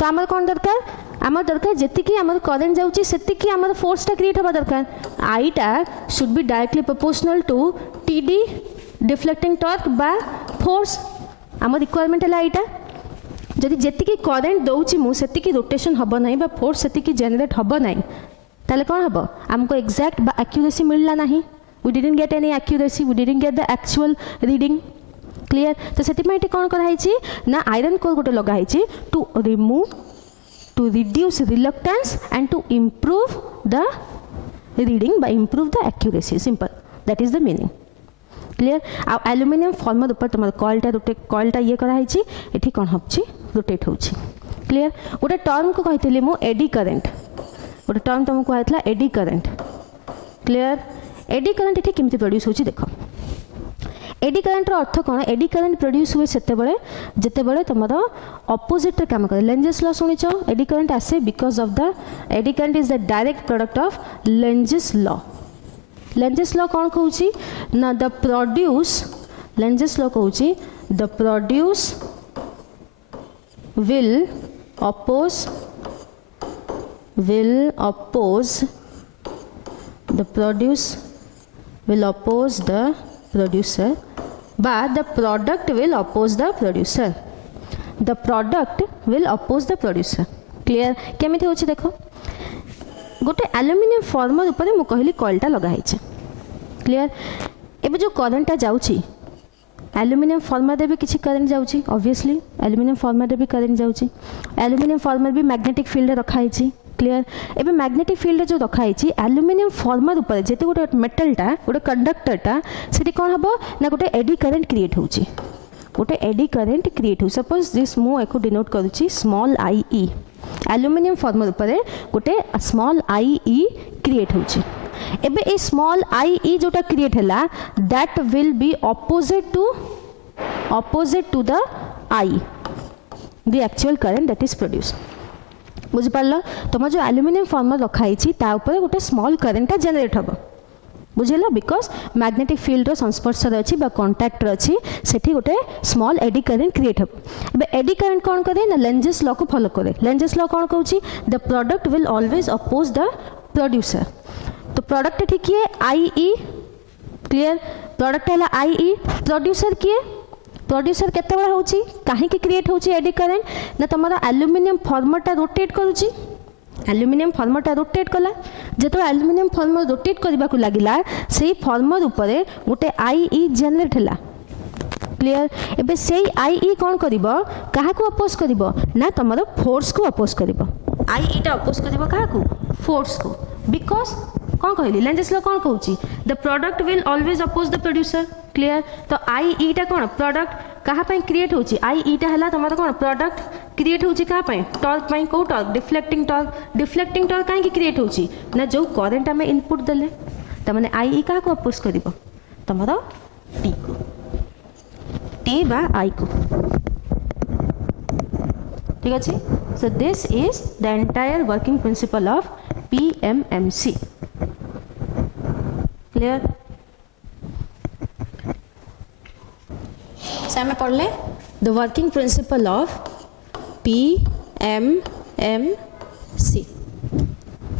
तो आमर कौन दरकार जेतिकी आमर करेंट जाउची सेतिकी आमर फोर्सटा क्रिएट होबा दरकार आईटा should be directly proportional to TD deflecting torque बा फोर्स आमर रिक्वायरमेंट है आईटा जदि जेतिकी करेंट दउची मु सेतिकी रोटेशन हबो नाही बा फोर्स सेतिकी जनरेट हबो नाही ताले कौन हबो हमको एग्जैक्ट बा एक्यूरेसी मिलला नाही we didn't get any accuracy we didn't get the actual reading clear तो से कौन कराई ना आयरन कोर गोटे लगाई to remove to reduce reluctance and to improve the reading by improve the accuracy simple that is the meaning clear आ aluminium former ऊपर तुम कॉइलटा ये कराई ये कौन हो रोटेट हो क्लियर गोटे टर्म को कही मु एडी करेंट गोटे टर्म तुमको कहला AD current clear AD current ये केमती प्रोड्यूस होची देखो एडी करेंट अर्थ कौन एडी करेंट प्रोड्यूस हुए जितेबाला तुम अपोजिट काम करे लेंजेस लॉ शुणिच एडी करेंट आसे because of the eddy current is the direct product of Lenz's law कौन कहूची ना द प्रोड्यूस लेंजेस लॉ कहूची the produce will oppose the producer but the product will oppose the producer clear केमिति होची देखो गोटे aluminium former ऊपर मु कहली कॉइलटा लगाई छे क्लियर एबे जो करंटटा जाउची एल्युमिनियम फॉर्मर रे भी किसी करंट जाउची ऑब्वियसली एल्युमिनियम फॉर्मर रे भी करंट जाउची एल्युमिनियम फॉर्मर भी मैग्नेटिक फील्ड रे रखाई छी क्लियर एबे मैग्नेटिक फील्ड रे जो रखाई छी एल्युमिनियम फॉर्मर ऊपर जेते गोटे मेटलटा गोटे कंडक्टरटा सेठी कोन हबो ना गोटे एडी करंट क्रिएट होची गोटे एडी करंट क्रिएट हो सपोज दिस मु एको डिनोट करूची small I E aluminium former ऊपर गोटे स्मॉल आई ई क्रिएट होची एबे ए स्मॉल आई ई जोटा क्रिएट हैला that will be opposite to the I the actual current that is produce बुझि पारलो तुम जो एल्युमिनियम फॉर्मर रखाई छी ता ऊपर गोटे स्मॉल करंट जनरेट हबो बुझेला बिकॉज मैग्नेटिक फील्ड रो संस्पर्श रे अछि बा कांटेक्ट रे अछि सेठी गोटे स्मॉल एडी करंट क्रिएट हबो एबे एडी करंट कोन करे ना लेंजेस लॉ को फॉलो करे लेंजेस लॉ कोन कहूची the product will always oppose the producer तो प्रोडक्ट ठीक है आई ई क्लियर प्रोडक्ट है आई ई प्रोड्यूसर किए प्रोड्यूसर केते बड़ा होची काहे के क्रिएट होची एडी करंट ना तमरा एल्युमिनियम फॉर्मरटा रोटेट करूची एल्युमिनियम फॉर्मरटा रोटेट कला जेतो एल्युमिनियम फॉर्मर रोटेट करबा को लागिला सेही फॉर्मर ऊपर गोटे आई ई जनरेट हला क्लियर एबे सेही आई ई कोन करिवो काहा को अपोज करिवो ना तमरा फोर्स को अपोज करिवो आई ई टा अपोज करिवो काहा को फोर्स को बिकॉज कौन कहली लेंजेस लॉ कौन कहूची the product will always oppose the producer clear तो आई ई टा कौन प्रोडक्ट कहा पई क्रिएट होची आई ई टा हला तमरा कौन प्रोडक्ट क्रिएट होची कहा पई टॉर्क पई को टॉर्क डिफ्लेक्टिंग टॉर्क काहे की क्रिएट होची ना जो करंट हमें इनपुट देले त माने आई ई का को अपोज करिवो तमरा टी बा आई को ठीक अछि सो this is the entire working principle of PMMC clear से हमें पढ़ ले the working principle of PMMC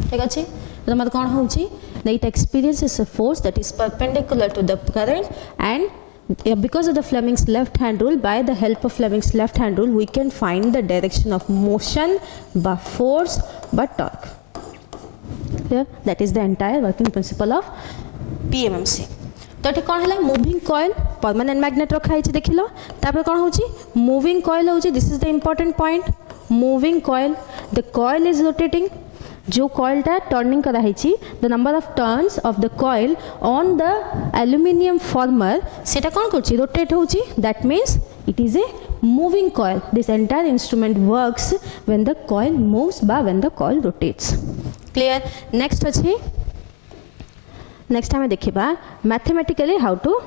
ठीक अच्छे तो मतलब कौन होची that it experiences a force that is perpendicular to the current and because of the Fleming's left hand rule by the help of Fleming's left hand rule we can find the direction of motion by force by torque clear that is the entire working principle of PMMC तो ये कौन है moving coil permanent magnet रखा है देखिल तापर कौन होची मूविंग कॉइल होची this is the important point moving coil the coil is rotating जो कॉइलटा टर्निंग करा है the number of turns of the coil on the aluminium farmer सेटा कौन करछि रोटेट होची that means it is a moving coil this entire instrument works when the coil moves by when the coil rotates clear next अछि next time देखिबा mathematically how to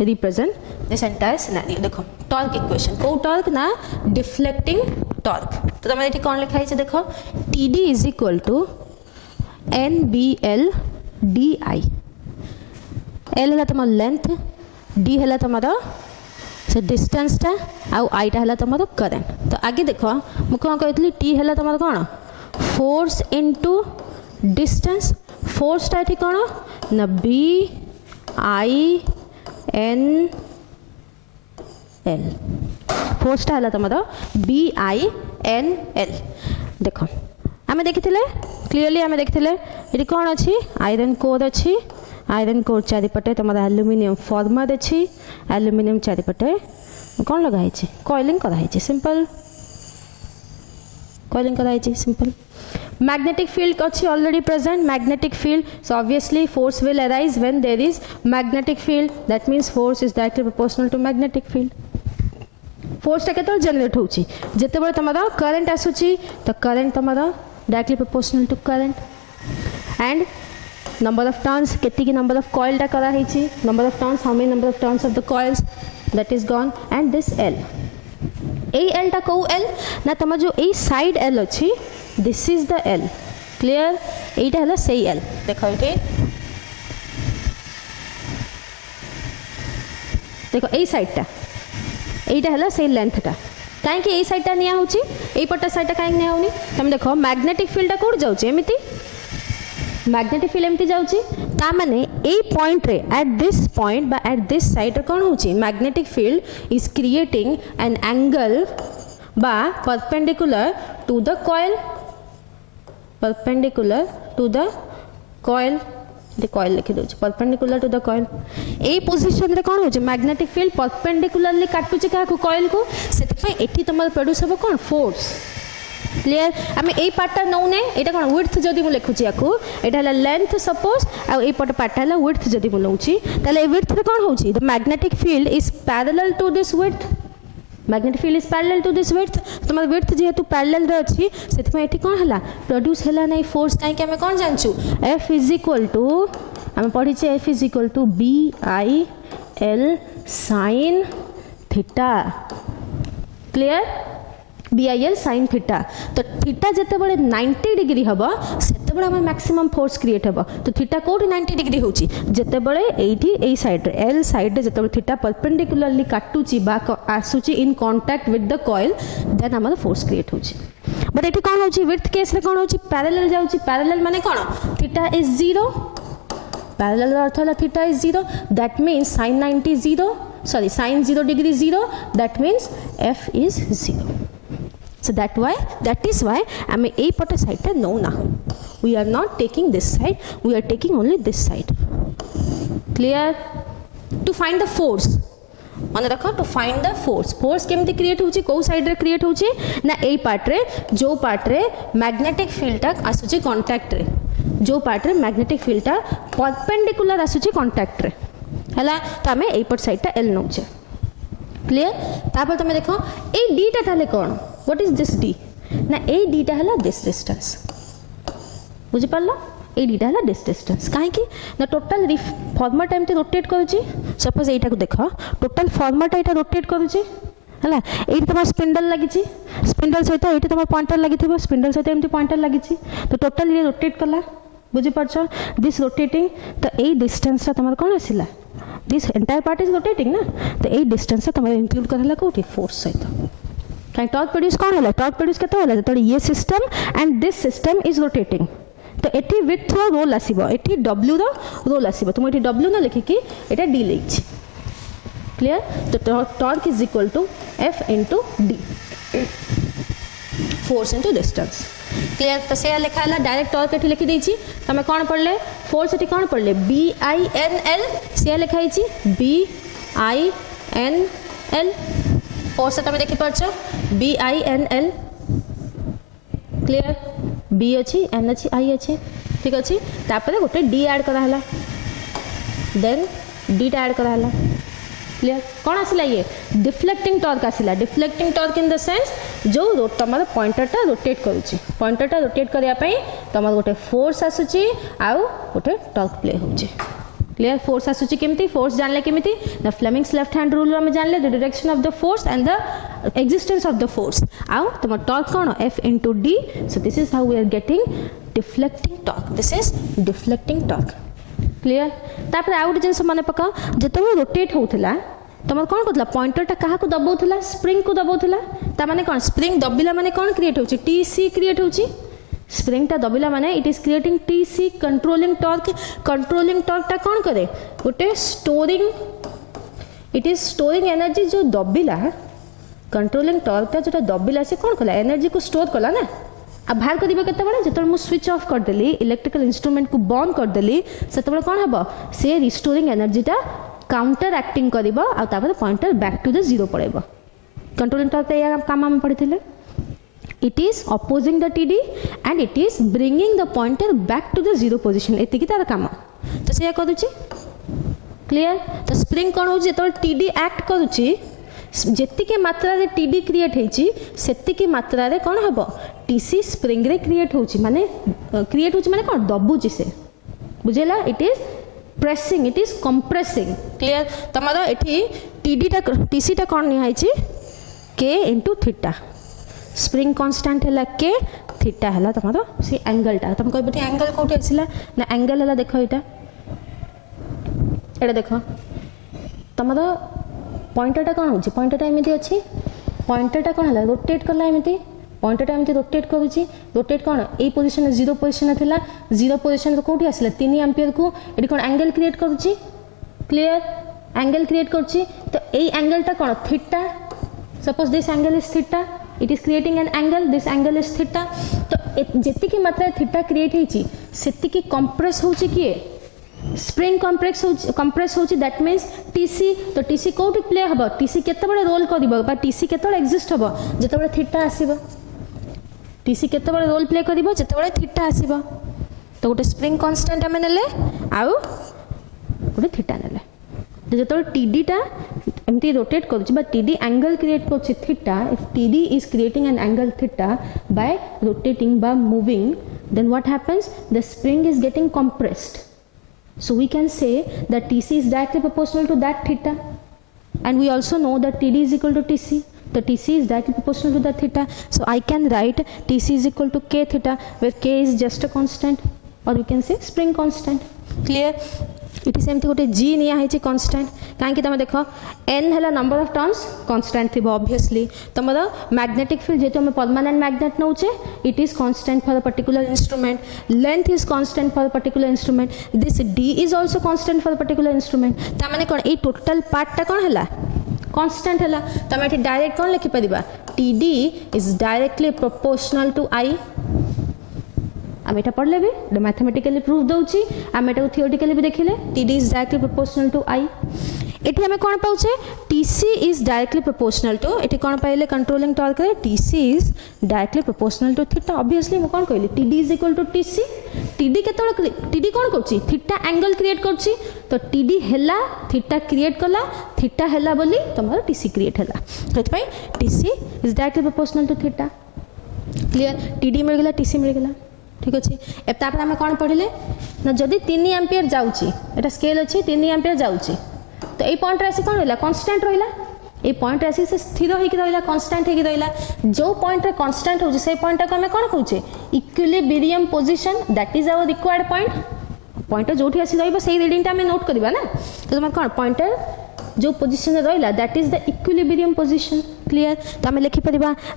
represent this entire scenario देखो torque equation को torque ना deflecting torque तो तमे एठी कोन लिखा है देखो TD is equal to NBL DI L हला तम लेंथ D हला तमरा से डिस्टेंस टा आउ आई टा हला तमरो करंट तो आगे देखो मु कोन कहतली टी हला तमरो कोन फोर्स इनटू डिस्टेंस फोर्स टा एठी कोन ना B I N L force टा हला तमरो बी आई एन एल देखो आमे देखिथिले क्लियरली आमे देखिथिले एठी कोन अछि आयरन कोर अछि आयरन कोर चारिपटे तुम एल्युमिनियम फॉर्मर अच्छी एल्युमिनियम चारिपटे कौन लगाई कॉइलिंग कराई सिंपल कॉइलिंग कराई सिंपल magnetic field अच्छी already present magnetic field so obviously force will arise when there is magnetic field that means force is directly proportional to magnetic field force टा केतल generate होची जते बळे तमरा करंट आसुची तो current तमरा directly proportional to current and number of turns केती की number of coil टा करा हेची number of turns how many number of turns of the coils that is gone and this L A L टा को L ना तम जो ए साइड L अच्छी this is the L clear एटा हला सही L देखो ये देखो ए साइड टा एटा हला सही लेंथ टा काहे कि ए साइड टा निया होची ए पटा साइड टा काहे निया होनी तुम देखो मैग्नेटिक फील्ड टा कोड जाउची एमिति मैग्नेटिक फील्ड एमती जाउची ता माने ए पॉइंट रे एट दिस पॉइंट बा एट दिस साइड रे कोन होची magnetic field is creating an angle बा perpendicular to the coil perpendicular to the coil the coil लिखि दउछ perpendicular to the coil ए पोजीशन रे कोन होछ मैग्नेटिक फील्ड परपेंडिकुलरली काटुछ का को कॉइल को सेति पय एठी तमर प्रोड्यूस हो कोन फोर्स क्लियर आमे ए पार्टटा नौने एटा कोन विड्थ जदी मु लिखुची याकू एटा हला लेंथ सपोज आ ए पार्टटा हला विड्थ जदी मु लउची ताले ए विड्थ रे कोन होची the magnetic field is parallel to this width magnetic field is parallel to this width तुम विड्थ जेहेतु पैरेलल रे अछि सेति एठी कोन हला प्रोड्यूस हला नै फोर्स काहे कि हमें कोन जानछु F इज इक्वल टू हम पढी छे F is equal to BIL sin theta क्लियर BIL sin थीटा तो थीटा जते बळे 90 डिग्री हबो सेते बळे हम मैक्सिमम फोर्स क्रिएट हबो तो थीटा कोठी 90 डिग्री होची जते बळे एठी ए साइड रे L साइड रे जते बळे थीटा परपेंडिकुलरली काटुची बा आसुची in contact with the coil then हमर फोर्स क्रिएट होची बट एठी कोन होची विड्थ केस रे कोन होची पैरेलल जाउची पैरेलल माने कोन थीटा इज 0 पैरेलल अर्थ होला theta is 0 that means sin 90 0 sorry sin 0 degree 0 that means F is 0 so that is why ame a pata side ta no na we are not taking this side we are taking only this side clear to find the force माने रखो to find the force केमती create होची को side रे create होची ना ए part रे जो पार्ट रे मैग्नेटिक फील्ड ता आसुची कांटेक्ट रे जो पार्ट रे मैग्नेटिक फील्ड ता परपेंडिकुलर आसुची कांटेक्ट रे हला त हमें ए पट साइड ता L नउचे क्लियर तापर तुम देखो ए डी टा थाले कोन व्हाट इज दिस डी ना ए डी टा हला दिस डिस्टेंस बुझि पारलो ए डी टा हला दिस डिस्टेंस काहे कि ना टोटल फॉर्मर टाइम ते रोटेट करूची सपोज एटा को देखो टोटल फॉर्मर टा एटा रोटेट करूची हला एटी तमा स्पिंडल लागिची स्पिंडल सहित एटी तमा पॉइंटर लागिथिबो स्पिंडल सहित एमती पॉइंटर लागिची तो टोटल ये रोटेट कला बुझि पारछो दिस रोटेटिंग तो ए डिस्टेंस रा तमर कोन आसिला this entire part is rotating ना तो ए डिस्टेंस तमर इंक्लूड करला कोठी फोर्स सहित काई टॉर्क प्रोड्यूस कोन होला टॉर्क प्रोड्यूस केते होला तो ये system and this system is rotating तो एटी विथ रो रोल आसीबो एटी w रो रोल आसीबो तुम एटी w न लिखि कि एटा d लेछि क्लियर तो torque is equal to F into d force into distance clear तो से लिखा है डायरेक्ट टॉर्क एटी लिखि देछि तमे कोन पढ़ले फोर्स एटी कोन पढ़ले BINL से लिखा हिछि BINL फोर्स तमे देखि परछो BINL क्लियर B अछि N अछि I अछि ठीक अछि तापर गोटे D ऐड करा हला देन D टा ऐड करा हला क्लियर कौन आसिला ये डिफ्लेक्टिंग टॉर्क आसिला deflecting torque in the sense जो तमर पॉइंटर टा रोटेट करूची पॉइंटर टा रोटेट करिया पई तमर गोटे फोर्स आसुची आउ गोटे टॉर्क प्ले होची क्लियर फोर्स आसुची केमती फोर्स जानले केमती the Fleming's left hand rule में जानले the direction of the force and the existence of the force आउ तमर torque cone F into D so this is how we are getting deflecting torque this is deflecting torque clear तापर out जिनस माने पका जतो rotate होउथला तमर कोन करथला pointer टा काहा को दबौथला स्प्रिंग को दबौथला ता माने कोन स्प्रिंग दबिला माने कोन क्रिएट होची TC क्रिएट होची स्प्रिंग टा दबिला माने it is creating TC controlling torque टा कोन करे गोटे storing it is storing energy जो दबिला कंट्रोलिंग टॉर्क टा जोटा दबिला से कोन कला एनर्जी को स्टोर कला ना आ बाहर कर केतबेले जतबे मु स्विच ऑफ कर देली इलेक्ट्रिकल इंस्ट्रूमेंट को बंद कर देली सेतबेले कोन हबो से रिस्टोरिंग एनर्जीटा काउंटर एक्टिंग करिवो आ तापर pointer back to the zero पड़ेबो कंट्रोलिंग टॉर्क या काम हम पढ़िथिले it is opposing the TD and it is bringing the pointer back to the zero position एति की तार काम तो से करूची क्लियर तो स्प्रिंग कोन हो जेतो TD एक्ट करूची जेति के मात्रा रे TD क्रिएट हेची सेति की मात्रा रे कोन हबो TC स्प्रिंग रे क्रिएट होची माने कोन दबुची से बुझेला it is pressing it is compressing clear तमरो एठी TD टा TC टा कोन नि हाइची K into theta spring constant है के थीटा है तुम से एंगल टा तुम कह एंगल कौटे आसला ना एंगल है देख ये देख तुम पॉइंटरटा कौन हो पॉइंटरटा एमती अच्छी पॉइंटरटा कौन है रोटेट कला एमती पॉइंटरटा एमती रोटेट करुच्ची रोटेट कौन ये पोजिशन जीरो पोजिशन था जीरो पोजिशन कौटी आसला 3 एम्पियर को ये कौन एंगल क्रिएट करुच्ची क्लियर एंगल क्रिएट करुच्ची तो यही एंगलटा कौन theta suppose this angle is theta it is creating an angle this angle is theta तो जेति की मात्रा थीटा क्रिएट हेची सेति की कंप्रेस होची किए स्प्रिंग कंप्रेस होची दैट मींस टीसी तो टीसी कोठी प्ले हबो टीसी केते बडे रोल करबो बा टीसी केते बडे एग्जिस्ट हबो जेते बडे थीटा आसीबो टीसी केते बडे रोल प्ले करबो जेते बडे थीटा आसीबो तो गोटे स्प्रिंग कांस्टेंट हमें नेले आउ गोटे थीटा नेले जो TD टा एमती रोटेट करुच्ची बट TD एंगल क्रिएट करुच्ची theta if TD is creating an angle theta by rotating by moving then what happens the spring is getting compressed so we can say that TC is directly proportional to that theta and we also know that TD is equal to TC the TC is directly proportional to the theta so I can write TC is equal to K theta where K is just a constant or we can say spring constant clear it सेमती गोटे जी निया है constant कहीं तुम देख N है number of turns constant थी obviously तुम मैग्नेटिक फील्ड जेहेतु हमें परमानेंट मैग्नेट नौचे it is constant for a particular instrument length is constant for a particular instrument this D is also constant for a particular instrument ताने कौन ये total पार्टा कौन है कॉन्स्टेंट है तुम ये डायरेक्ट कौन लिखिपर TD is directly proportional to I आम एटा पढ़ले भी मैथमेटिकली प्रूफ दउची आम एटा थियोरेटिकली भी देखिले TD is directly proportional to I एठी हमें कोन पाउचे TC is directly proportional to एठी कोन पाइले कंट्रोलिंग टॉर्क रे TC is directly proportional to theta obviously म कोन कहली TD is equal to TC TD केतळ TD कोन करची थीटा एंगल क्रिएट करची तो TD हैला थीटा क्रिएट कला थीटा हैला बोली तमरो TC क्रिएट हैला सेत पई TC is directly proportional to theta clear TD मिल गेला TC मिल गेला ठीक अच्छे एपर आम कौन पढ़ले ना जदि 3 एम्पियर जाऊँगी एटा स्केल अच्छी 3 एम्पियर जाऊँगी तो ये पॉइंट राशि कौन रहा कांस्टेंट रहा ये पॉइंट राशि से स्थिर होकर रहा कांस्टेंट होकर रहा जो पॉइंट कांस्टेंट हो पॉइंट को आम कौन कहूचे equilibrium position that is our required pointer जो आसी रही रीडिंग आम नोट करवा ना तो तुम कौन पॉइंटर जो पोजिशन रहा that is the equilibrium position clear तो आम लिखिपर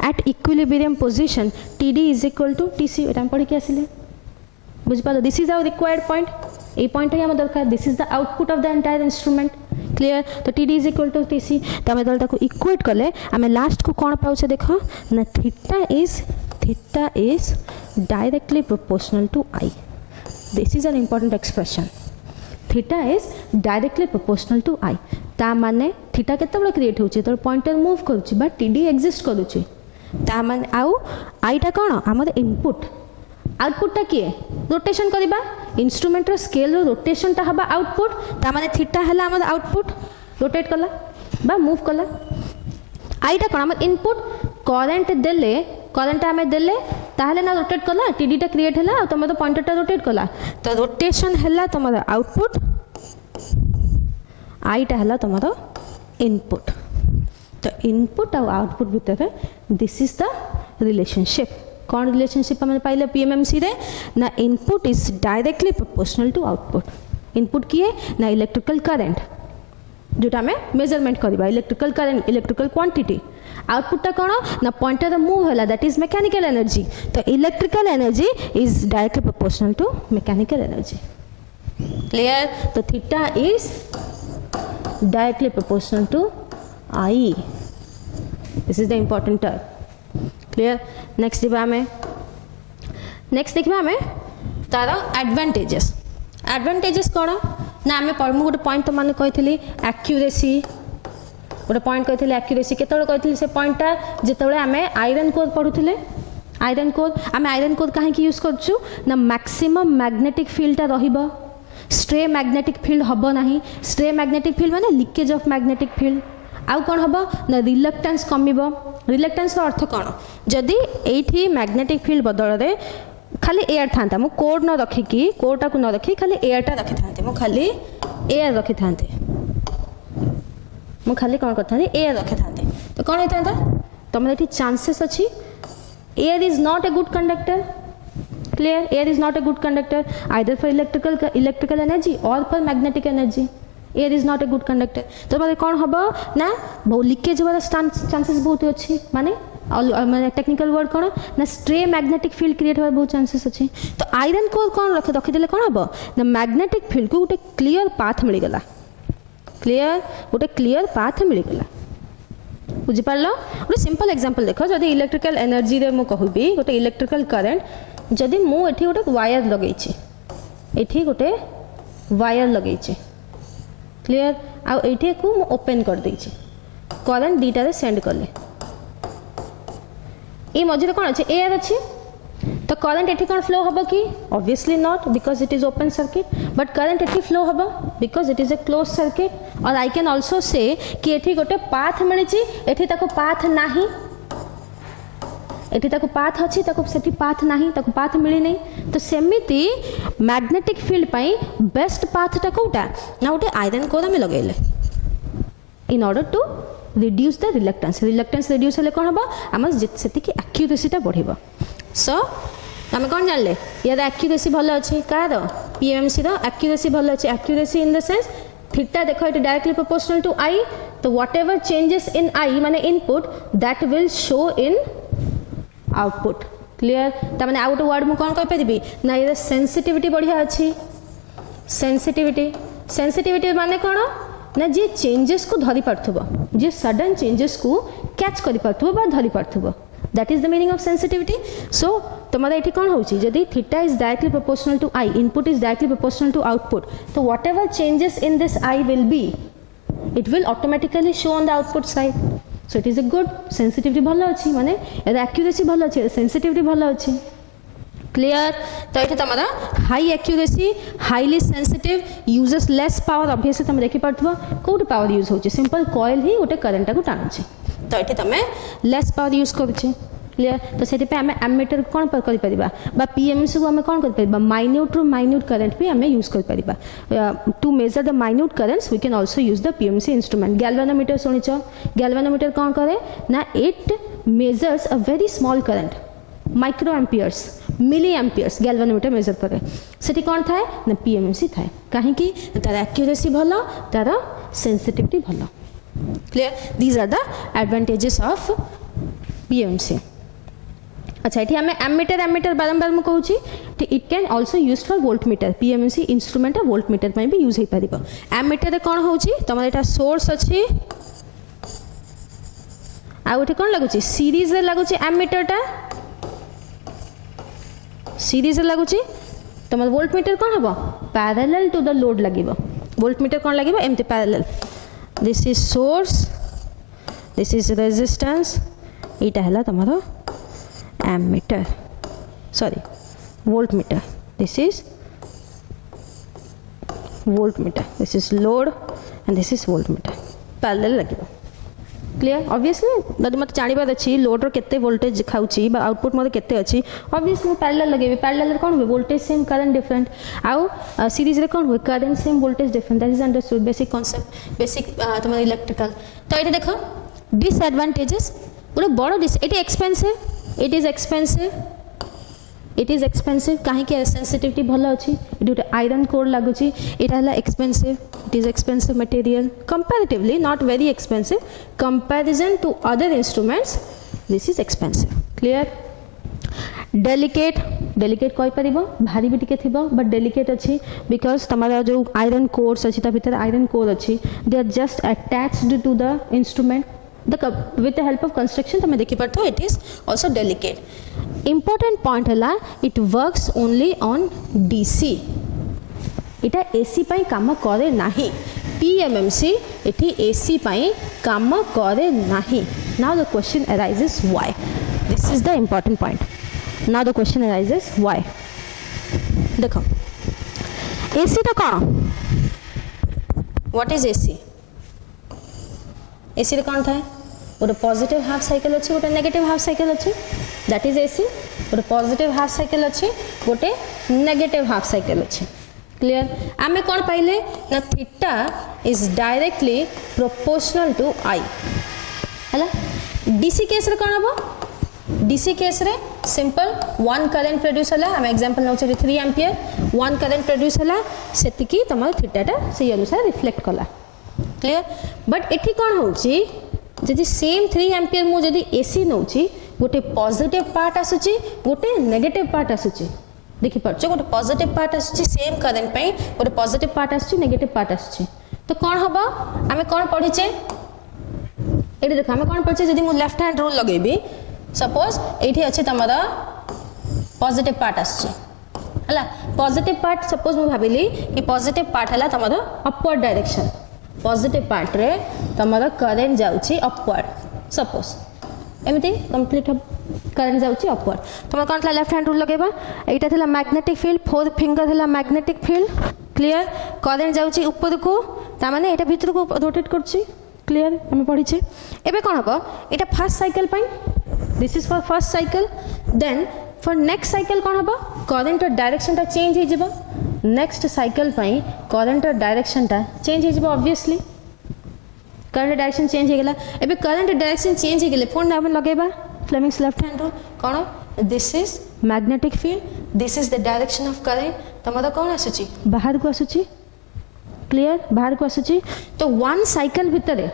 at equilibrium position TD is equal to TC ये पढ़ी आसिले बुझिपार this is our required point ये पॉइंट ही आम दरकार this is the output of the entire instrument clear तो TD is equal to TC तो आम जो इक्वेट कले आम लास्ट को कौन पाचे देख ना theta is directly proportional to I this is an important expression theta is directly proportional to I ता माने थीटा केते क्रिएट होची तो पॉइंटर मूव करूची बट TD एग्जिस्ट करूची ता माने आउ आईटा कोन हमर इनपुट आउटपुट किए रोटेशन करबा इंस्ट्रूमेंट रो स्केल रो रोटेशन ता हबा आउटपुट ता माने थीटा हला हमर आउटपुट रोटेट कला बा मूव कला आईटा कोन हमर इनपुट करंट देले करंट आमे देले ताहले ना रोटेट कला TD टा क्रिएट हला तुम तो पॉइंटर टा रोटेट कला तो रोटेशन हला तुम आउटपुट आईटा हला तुम इनपुट तो इनपुट और आउटपुट भितर दिस इज द रिलेशनशिप कौन रिलेशनशिप हमें पाइले PMMC रे ना input is directly proportional to output input किए ना इलेक्ट्रिकल करंट जोटा आम मेजरमेंट करवा electrical current electrical quantity output कौन ना पॉइंटर मूव है दैट इज मैकेनिकल एनर्जी तो electrical energy is directly proportional to mechanical energy clear तो theta is directly proportional to I this is the important term clear next दिबा में next देखिए आम तार एडवांटेजेस कौन ना आम गोटे पॉइंट तो मैंने कही एक्यूरेसी गोटे पॉइंट कही एक्यूरेसी केतବେଳେ कही से पॉइंटा जिते आम आयरन कोर पढ़ुले आयरन कोर आम आयरन कोर कहीं यूज करछु ना मैक्सिमम मैग्नेटिक फील्डटा रहिबो स्ट्रे मैग्नेटिक फील्ड हम ना स्ट्रे मैग्नेटिक फील्ड माने लीकेज ऑफ मैग्नेटिक फील्ड आउ कौन हम ना रिलक्टेंस कमिबो रिलक्टेंस अर्थ कौन जदि एठी मैग्नेटिक फील्ड बदल रे खाली एयर था मु कोड न रखिकी कोडटा को न रखी खाली एयरटा रखी था मु खाली एयर रखी था मु खाली कौन करता एयर रखी था तो कौन होता तुम ये चांसेस अच्छी air is not a good conductor clear air is not a good conductor either for electrical energy और for magnetic energy air is not a good conductor तो मतलब कौन हम ना लीकेज वाला चांसेस बहुत अच्छी माने माने टेक्निकल वर्ड कौन ना स्ट्रे मैग्नेटिक फील्ड क्रिएट होवार बहुत चांसेस अच्छी तो आयरन कोर कौन रखिदेले कौन हम ना मैग्नेटिक फील्ड को गोटे क्लीयर पाथ मिलगला गोटे क्लीयर पाथ मिलगला बुझिपार गोटे सिंपल एग्जांपल देख जदि इलेक्ट्रिकल एनर्जी रे मु कहबी गोटे इलेक्ट्रिकल करंट जदि मु एठी गोटे वायर लगेछि एठी गोटे वायर लगेछि क्लियर आ एठी को मु ओपन कर देछि करंट दीटा रे सेंड करले ये मझे कौन अच्छे एयर अच्छी तो करंट एठी कौन फ्लो हम कि obviously not because it is open circuit but current एठी फ्लो हम because it is A close circuit और आई कैन ऑल्सो से कि एठी गोटे पाथ मिली एठी ताको पाथ नाही एठी ताको पाथ अच्छी ताको सेठी पाथ नाही ताको पाथ मिली नहीं तो सेमिति मैग्नेटिक फील्ड पाई बेस्ट पाथटा कोटा ना गोटे आयरन कोर आम लगेले in order to reduce the reluctance reduce हेले कौन हम आम से एक्यूरेसीटा बढ़ सो आम कौन जानले यार एक्यूरेसी भल अच्छे कार पीएमसी एक्यूरेसी भल अच्छे accuracy in the sense theta देखो ये डायरेक्टली प्रोपोर्शनल टू आई तो व्हाट एवर चेंजेस इन आई माने input that will show in output clear तमें आउ गोटे वर्ड मुझे कौन कहीपरि ना ये सेंसिटिविटी बढ़िया अच्छी सेंसिटिविटी माने कौन ना जी चेंजेस को धरी पार्थुबो जी सडन चेंजेस को कैच करि पार्थुबो बा धरी पार्थुबो that is the meaning of sensitivity so तुम्हारा ये कौन होची जदि theta is directly proportional to I input is directly proportional to output तो whatever changes in this I will be it will automatically show on the output side so it is a good sensitivity भल अच्छी माने accuracy भल अच्छी sensitivity भल अच्छी clear तो ये तुम high accuracy highly sensitive uses less power obviously तुम देखी पार्थो कौट पावर यूज हो सिंपल कॉइल ही गोटे करेंट को टाणुचे तो ये तुम लेस पावर यूज करुचे क्लियर तो से आम एमीटर कौन कर पीएमसी को आम कौन कर माइन्यूट रु माइन्यूट करेंट भी आम यूज कर to measure the minute currents we can also use the PMC instrument galvanometer शुणिच गैल्वेनोमीटर कौन करे ना it measures a very small current micro amperes milli amperes galvanometer measure करे सेठी कौन थाए ना पीएमसी थाए कहीं तार एक्यूरेसी भल तार सेंसिटिविटी भल clear these are the advantages of PMC अच्छा ये आम एमीटर बारंबार मुझे कहूँ it can also use for voltmeter PMC instrument voltmeter में भी यूज हो पार एमीटर कौन हो तुम यहाँ सोर्स अच्छी आउटे कौन लगुच सीरीज लगुच एमीटरटा सीरीज लगुच तुम वोल्टमीटर कौन हम पैरेलल टू द लोड लगे वोल्टमीटर कौन लगे एमती parallel this is source this is resistance यहाँ है तुम ammeter sorry voltmeter this is voltmeter this is load and this is voltmeter parallel लगे क्लियर ऑब्वियसली जब मत जानवर अच्छी लोड्र केते वोल्टेज खाऊची आउटपुट मत केते अच्छी ऑब्वियसली पैरेलल लगे पैरेलल कौन हुए वोल्टेज सेम करंट डिफरेंट आउ सीरीज रे कौन हुए current same voltage different that is understood basic concept basic तुम इलेक्ट्रिकल तो ये देख डिसएडवांटेजेस गोटे बड़ ये एक्सपेंसिव इट इज एक्सपेंसिव कहीं सेंसिटिविटी भल अच्छी ये गोटे आयरन कोर लगुच यहाँ expensive it is expensive material comparatively not very expensive comparison to other instruments this is expensive clear delicate कही पार भारी भी टिके थी बट डेलिकेट अच्छी बिकॉज तुम्हारा जो आयरन कोर्स अच्छी भीतर आयरन कोर अच्छी they are just attached to the instrument with the help of construction तुम देखि पारथो it is also delicate. Important point है it works only on DC. इटा AC पाई काम करे नाही. PMMC इठी AC पाई काम करे नाही. Now the question arises why. This is the important point. Now the question arises why. देखो AC टा कौन? What is AC? AC रे कौन था? गोटे पॉजिटिव हाफ साइकिल अच्छी गोटे नेगेटिव हाफ साइकिल अच्छी दैट इज एसी गोटे पॉजिटिव हाफ साइकिल अच्छी गोटे नेगेटिव हाफ साइकिल अच्छी क्लियर आमे कौन पाइले ना theta is directly proportional to I हैला डीसी केस रे कौन हबो डीसी केस रे सिंपल वन करंट प्रोड्यूस होला हम एग्जांपल नौ 3 एम्पियर वन करंट प्रोड्यूस होला सेति की तमर थीटाटा से अनुसार रिफ्लेक्ट कला क्लियर बट एठी कौन होची जदि सेम 3 एम्पियर मु जदि एसी नौची गोटे पॉजिटिव पार्ट आसुची गोटे नेगेटिव पार्ट आसुची देखि परछ गोटे पॉजिटिव पार्ट आसुची सेम करंट पई गोटे पॉजिटिव पार्ट आसुची नेगेटिव पार्ट आसुची तो कोन हबो हमें कोन पढिचे एठी देखो हमें कोन पढिचे जदि मु लेफ्ट हैंड रूल लगेबी सपोज एठी अछि तमरा पॉजिटिव पार्ट आसुची हला पॉजिटिव पार्ट सपोज मु भाबिली कि पॉजिटिव पार्ट हला तमरा अपवर्ड डायरेक्शन पॉजिटिव पार्ट रे तमरा करंट जाउची अपवर्ड सपोज एमिति कंप्लीट करंट जाउची अपवर्ड तमरा कोन थला लेफ्ट हैंड रूल लगेबा एटा थला मैग्नेटिक फील्ड फोर फिंगर थला मैग्नेटिक फील्ड क्लियर करंट जाउची ऊपर को ता माने एटा भीतर को रोटेट करची क्लियर हम पढिचे एबे कोन हबो एटा फर्स्ट साइकिल पई this is for first cycle then for next cycle कोन हबो करंट डायरेक्शन ता चेंज हे जिवो नेक्स्ट साइकिल पाई करंट डायरेक्शन ता चेंज हे जिवो ऑब्वियसली करंट डायरेक्शन चेंज हे गेला एबे करंट डायरेक्शन चेंज हे गेले फोन हम लगेबा फ्लेमिंग्स लेफ्ट हैंड रूल कोन this is magnetic field this is the direction of current तमरा कोन आसुची बाहर को आसुची क्लियर बाहर को आसुची तो वन साइकिल भितरे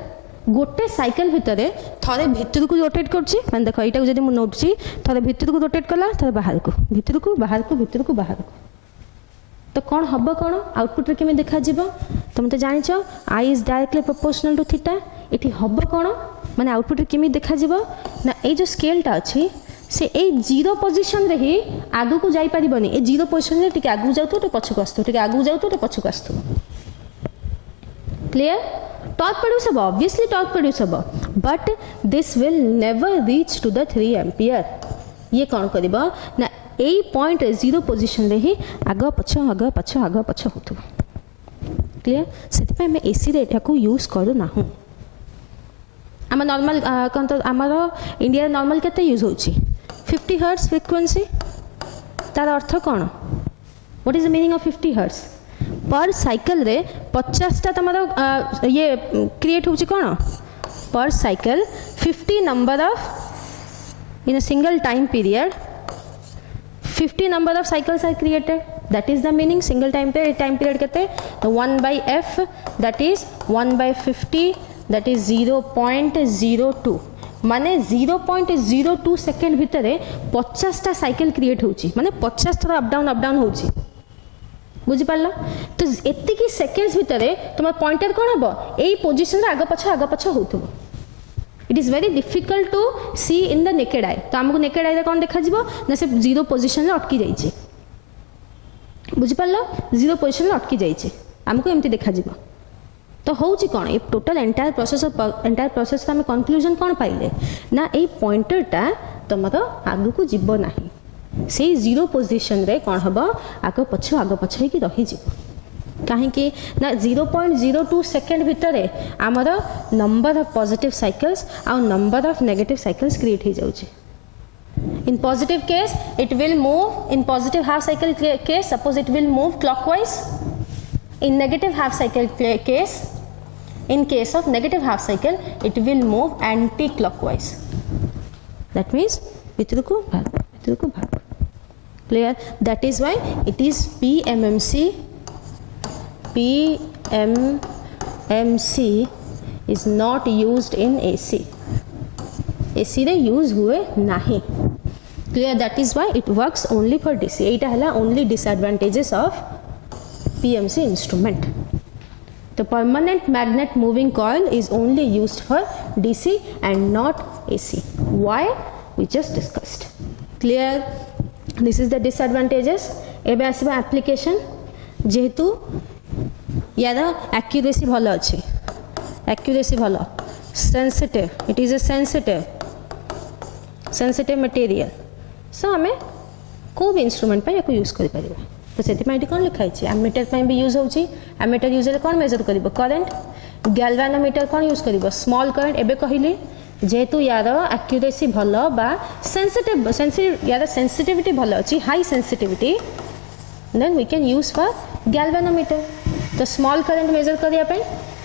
गोटे साइकिल भितरे थरे भितर को रोटेट करछि माने देखो एटा जदी मु नोटछि थरे भितर को रोटेट कला थरे बाहर को भितर को बाहर को भितर को बाहर को तो कौन हब कौन आउटपुट रे केमे देखा जीवो तुम तो जानि छ I is directly proportional to theta एठी हब कौन माने आउटपुट रे केमे देखा जीवो ना ए जो स्केल टा अछि से ए जीरो पोजीशन रे ही आगु को जाई परिबनी ए जीरो पोजीशन रे टिके आगु जाउतो तो पछको आस्तो टिके आगु जाउतो तो पछको आस्तो क्लियर टॉर्क प्रोड्यूस हबो ऑब्वियसली टॉर्क प्रोड्यूस हबो but this will never reach to the 3 ampere ये कौन करिबो ना एई पॉइंट जीरो पोजीशन रे ही आगो पछ होतो क्लियर सेति पे हम एसी रे एटा को यूज करू ना हूं हम नॉर्मल कोन तो हमरो इंडिया नॉर्मल केते यूज होची 50 हर्ट्ज फ्रीक्वेंसी तार अर्थ कोन what is the meaning of 50 hertz per cycle रे 50 टा तमरो ये क्रिएट होची कोन per cycle 50 number of in a single time period 50 number of cycles are created that is the meaning single time period kete 1 by f that is 1 by 50 that is 0.02 माने 0.02 second भितरे 50 टा cycle create होची माने 50 थरा up down होची बुझी पारला तो एति की सेकेंड्स भितरे तुम पॉइंटर कोन हबो एई पोजीशन रे आगो पछ होतबो it is very difficult to see in the naked eye तो हमको नेकेड आई कौन देखा जीवो ना से जीरो पोजीशन रे अटकी जाइए बुझी पारला जीरो पोजीशन रे अटकी जाइए हमको एमती देखा जीवो तो होउची कोन ए टोटल एंटायर प्रोसेस हम कंक्लूजन कोन पाइले ना ए पॉइंटरटा तमरो आगु को जीवो नाही से जीरो पोजीशन रे कोन हबो आगो पछ ही रही जीवो कहीं कि ना 0.02 सेकेंड भितर आमर नंबर ऑफ पॉजिटिव साइकिल्स और number of negative cycles create हो जाउची in positive case it will move in positive half cycle case suppose it will move clockwise in negative half cycle case in case of negative half cycle it will move anti clockwise that means भीतर को भाग clear that is why it is PMMC is not used in AC. AC रे use हुए नहीं clear that is why it works only for DC एटा हला only disadvantages of PMC instrument The permanent magnet moving coil is only used for DC and not AC. Why? We just discussed. Clear? This is the disadvantages. एबे आसीबा application जेहेतु यार accuracy भलो अच्छी, accuracy भलो, sensitive, it is a sensitive material. So हमें को भी instrument पे याको यूज करि परिबा. तो सेति माइटी कोन लिखा अछि एमीटर पे भी यूज होछि. एमीटर यूजर कोन मेजर करिवो करंट. गैल्वानोमीटर कोन यूज करिवो स्मॉल करंट. एबे कहिली जेहेतु यार एक्यूरेसी भलो बा सेंसिटिव यार सेंसिटिविटी भलो अछि high sensitivity then we can use for galvanometer. तो स्मॉल करंट मेजर करिया पे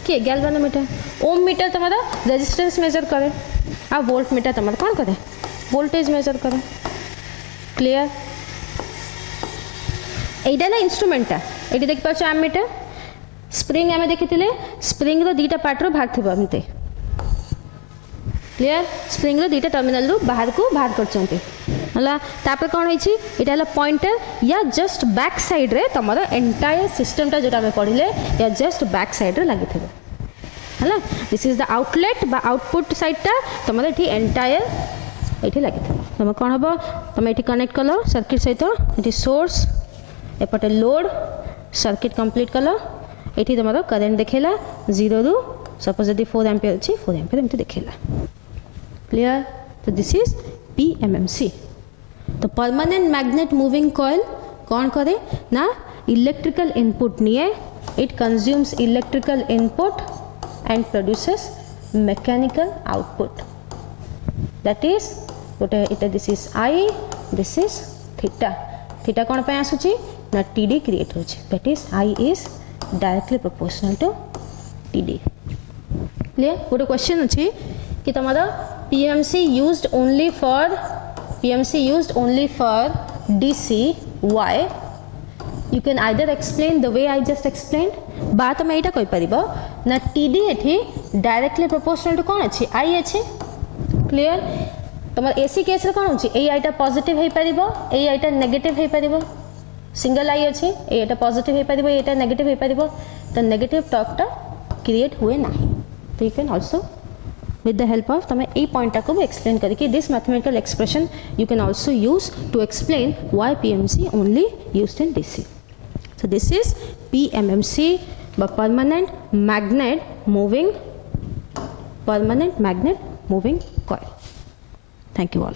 के गैल्वानोमीटर. ओम मीटर तमारा रेजिस्टेंस मेजर करे आ वोल्ट मीटर तमारा कोन करे वोल्टेज मेजर करे. क्लियर? एइडा ना इंस्ट्रूमेंट एटी देख पाछ एमीटर स्प्रिंग आमे देखिथिले स्प्रिंग रो दीटा पार्ट रो भाग थिबो हमते. क्लियर? स्प्रिंग रो दीटा टर्मिनल रो बाहर को बाहर करचंते हला. तापर कोन होइछि एटा हला पॉइंटर या जस्ट बैक साइड रे तमरो एंटायर सिस्टम टा जोटा हमें पढिले या जस्ट बैक साइड रे लागि थिबो हला. दिस इज द आउटलेट बा आउटपुट साइड टा तमरो एठी एंटायर एठी लागि थिबो. तम कोन हबो तम एठी कनेक्ट कलो सर्किट सहित एठी सोर्स एपटे लोड सर्किट कंप्लीट कलो. एठी तमरो करंट देखेला 0 रु सपोज यदि 4 एम्पियर अछि 4 एम्पियर एमती देखेला. क्लियर? तो दिस इज PMMC. तो परमानेंट मैग्नेट मूविंग कॉइल कौन करे ना इलेक्ट्रिकल इनपुट निये. It consumes electrical input and produces mechanical output. That is गोटे it this is I, this is theta. Theta कौन पे आसुची ना TD क्रिएट होची. That is I is directly proportional to TD. Clear? गोटे question अछि कि तमारा PMC used only for DC. Why? You can either explain the way I just explained. बात में एटा कोइ परिबो ना TD एठी डायरेक्टली प्रोपोर्शनल टू कोन अछि I अछि. क्लियर? तमर AC केस रे कोन होछि ए आइटा पॉजिटिव हे परिबो ए आइटा नेगेटिव हे परिबो. सिंगल I अछि ए आइटा पॉजिटिव हे परिबो ए आइटा नेगेटिव हे परिबो. तो नेगेटिव टॉर्क टा क्रिएट हुए नाही. तो you can also with the help of तमे ए पॉइंट को भी एक्सप्लेन करके this mathematical expression you can also use to explain why PMC only used in DC. So this is PMMC, permanent magnet moving coil. Thank you all.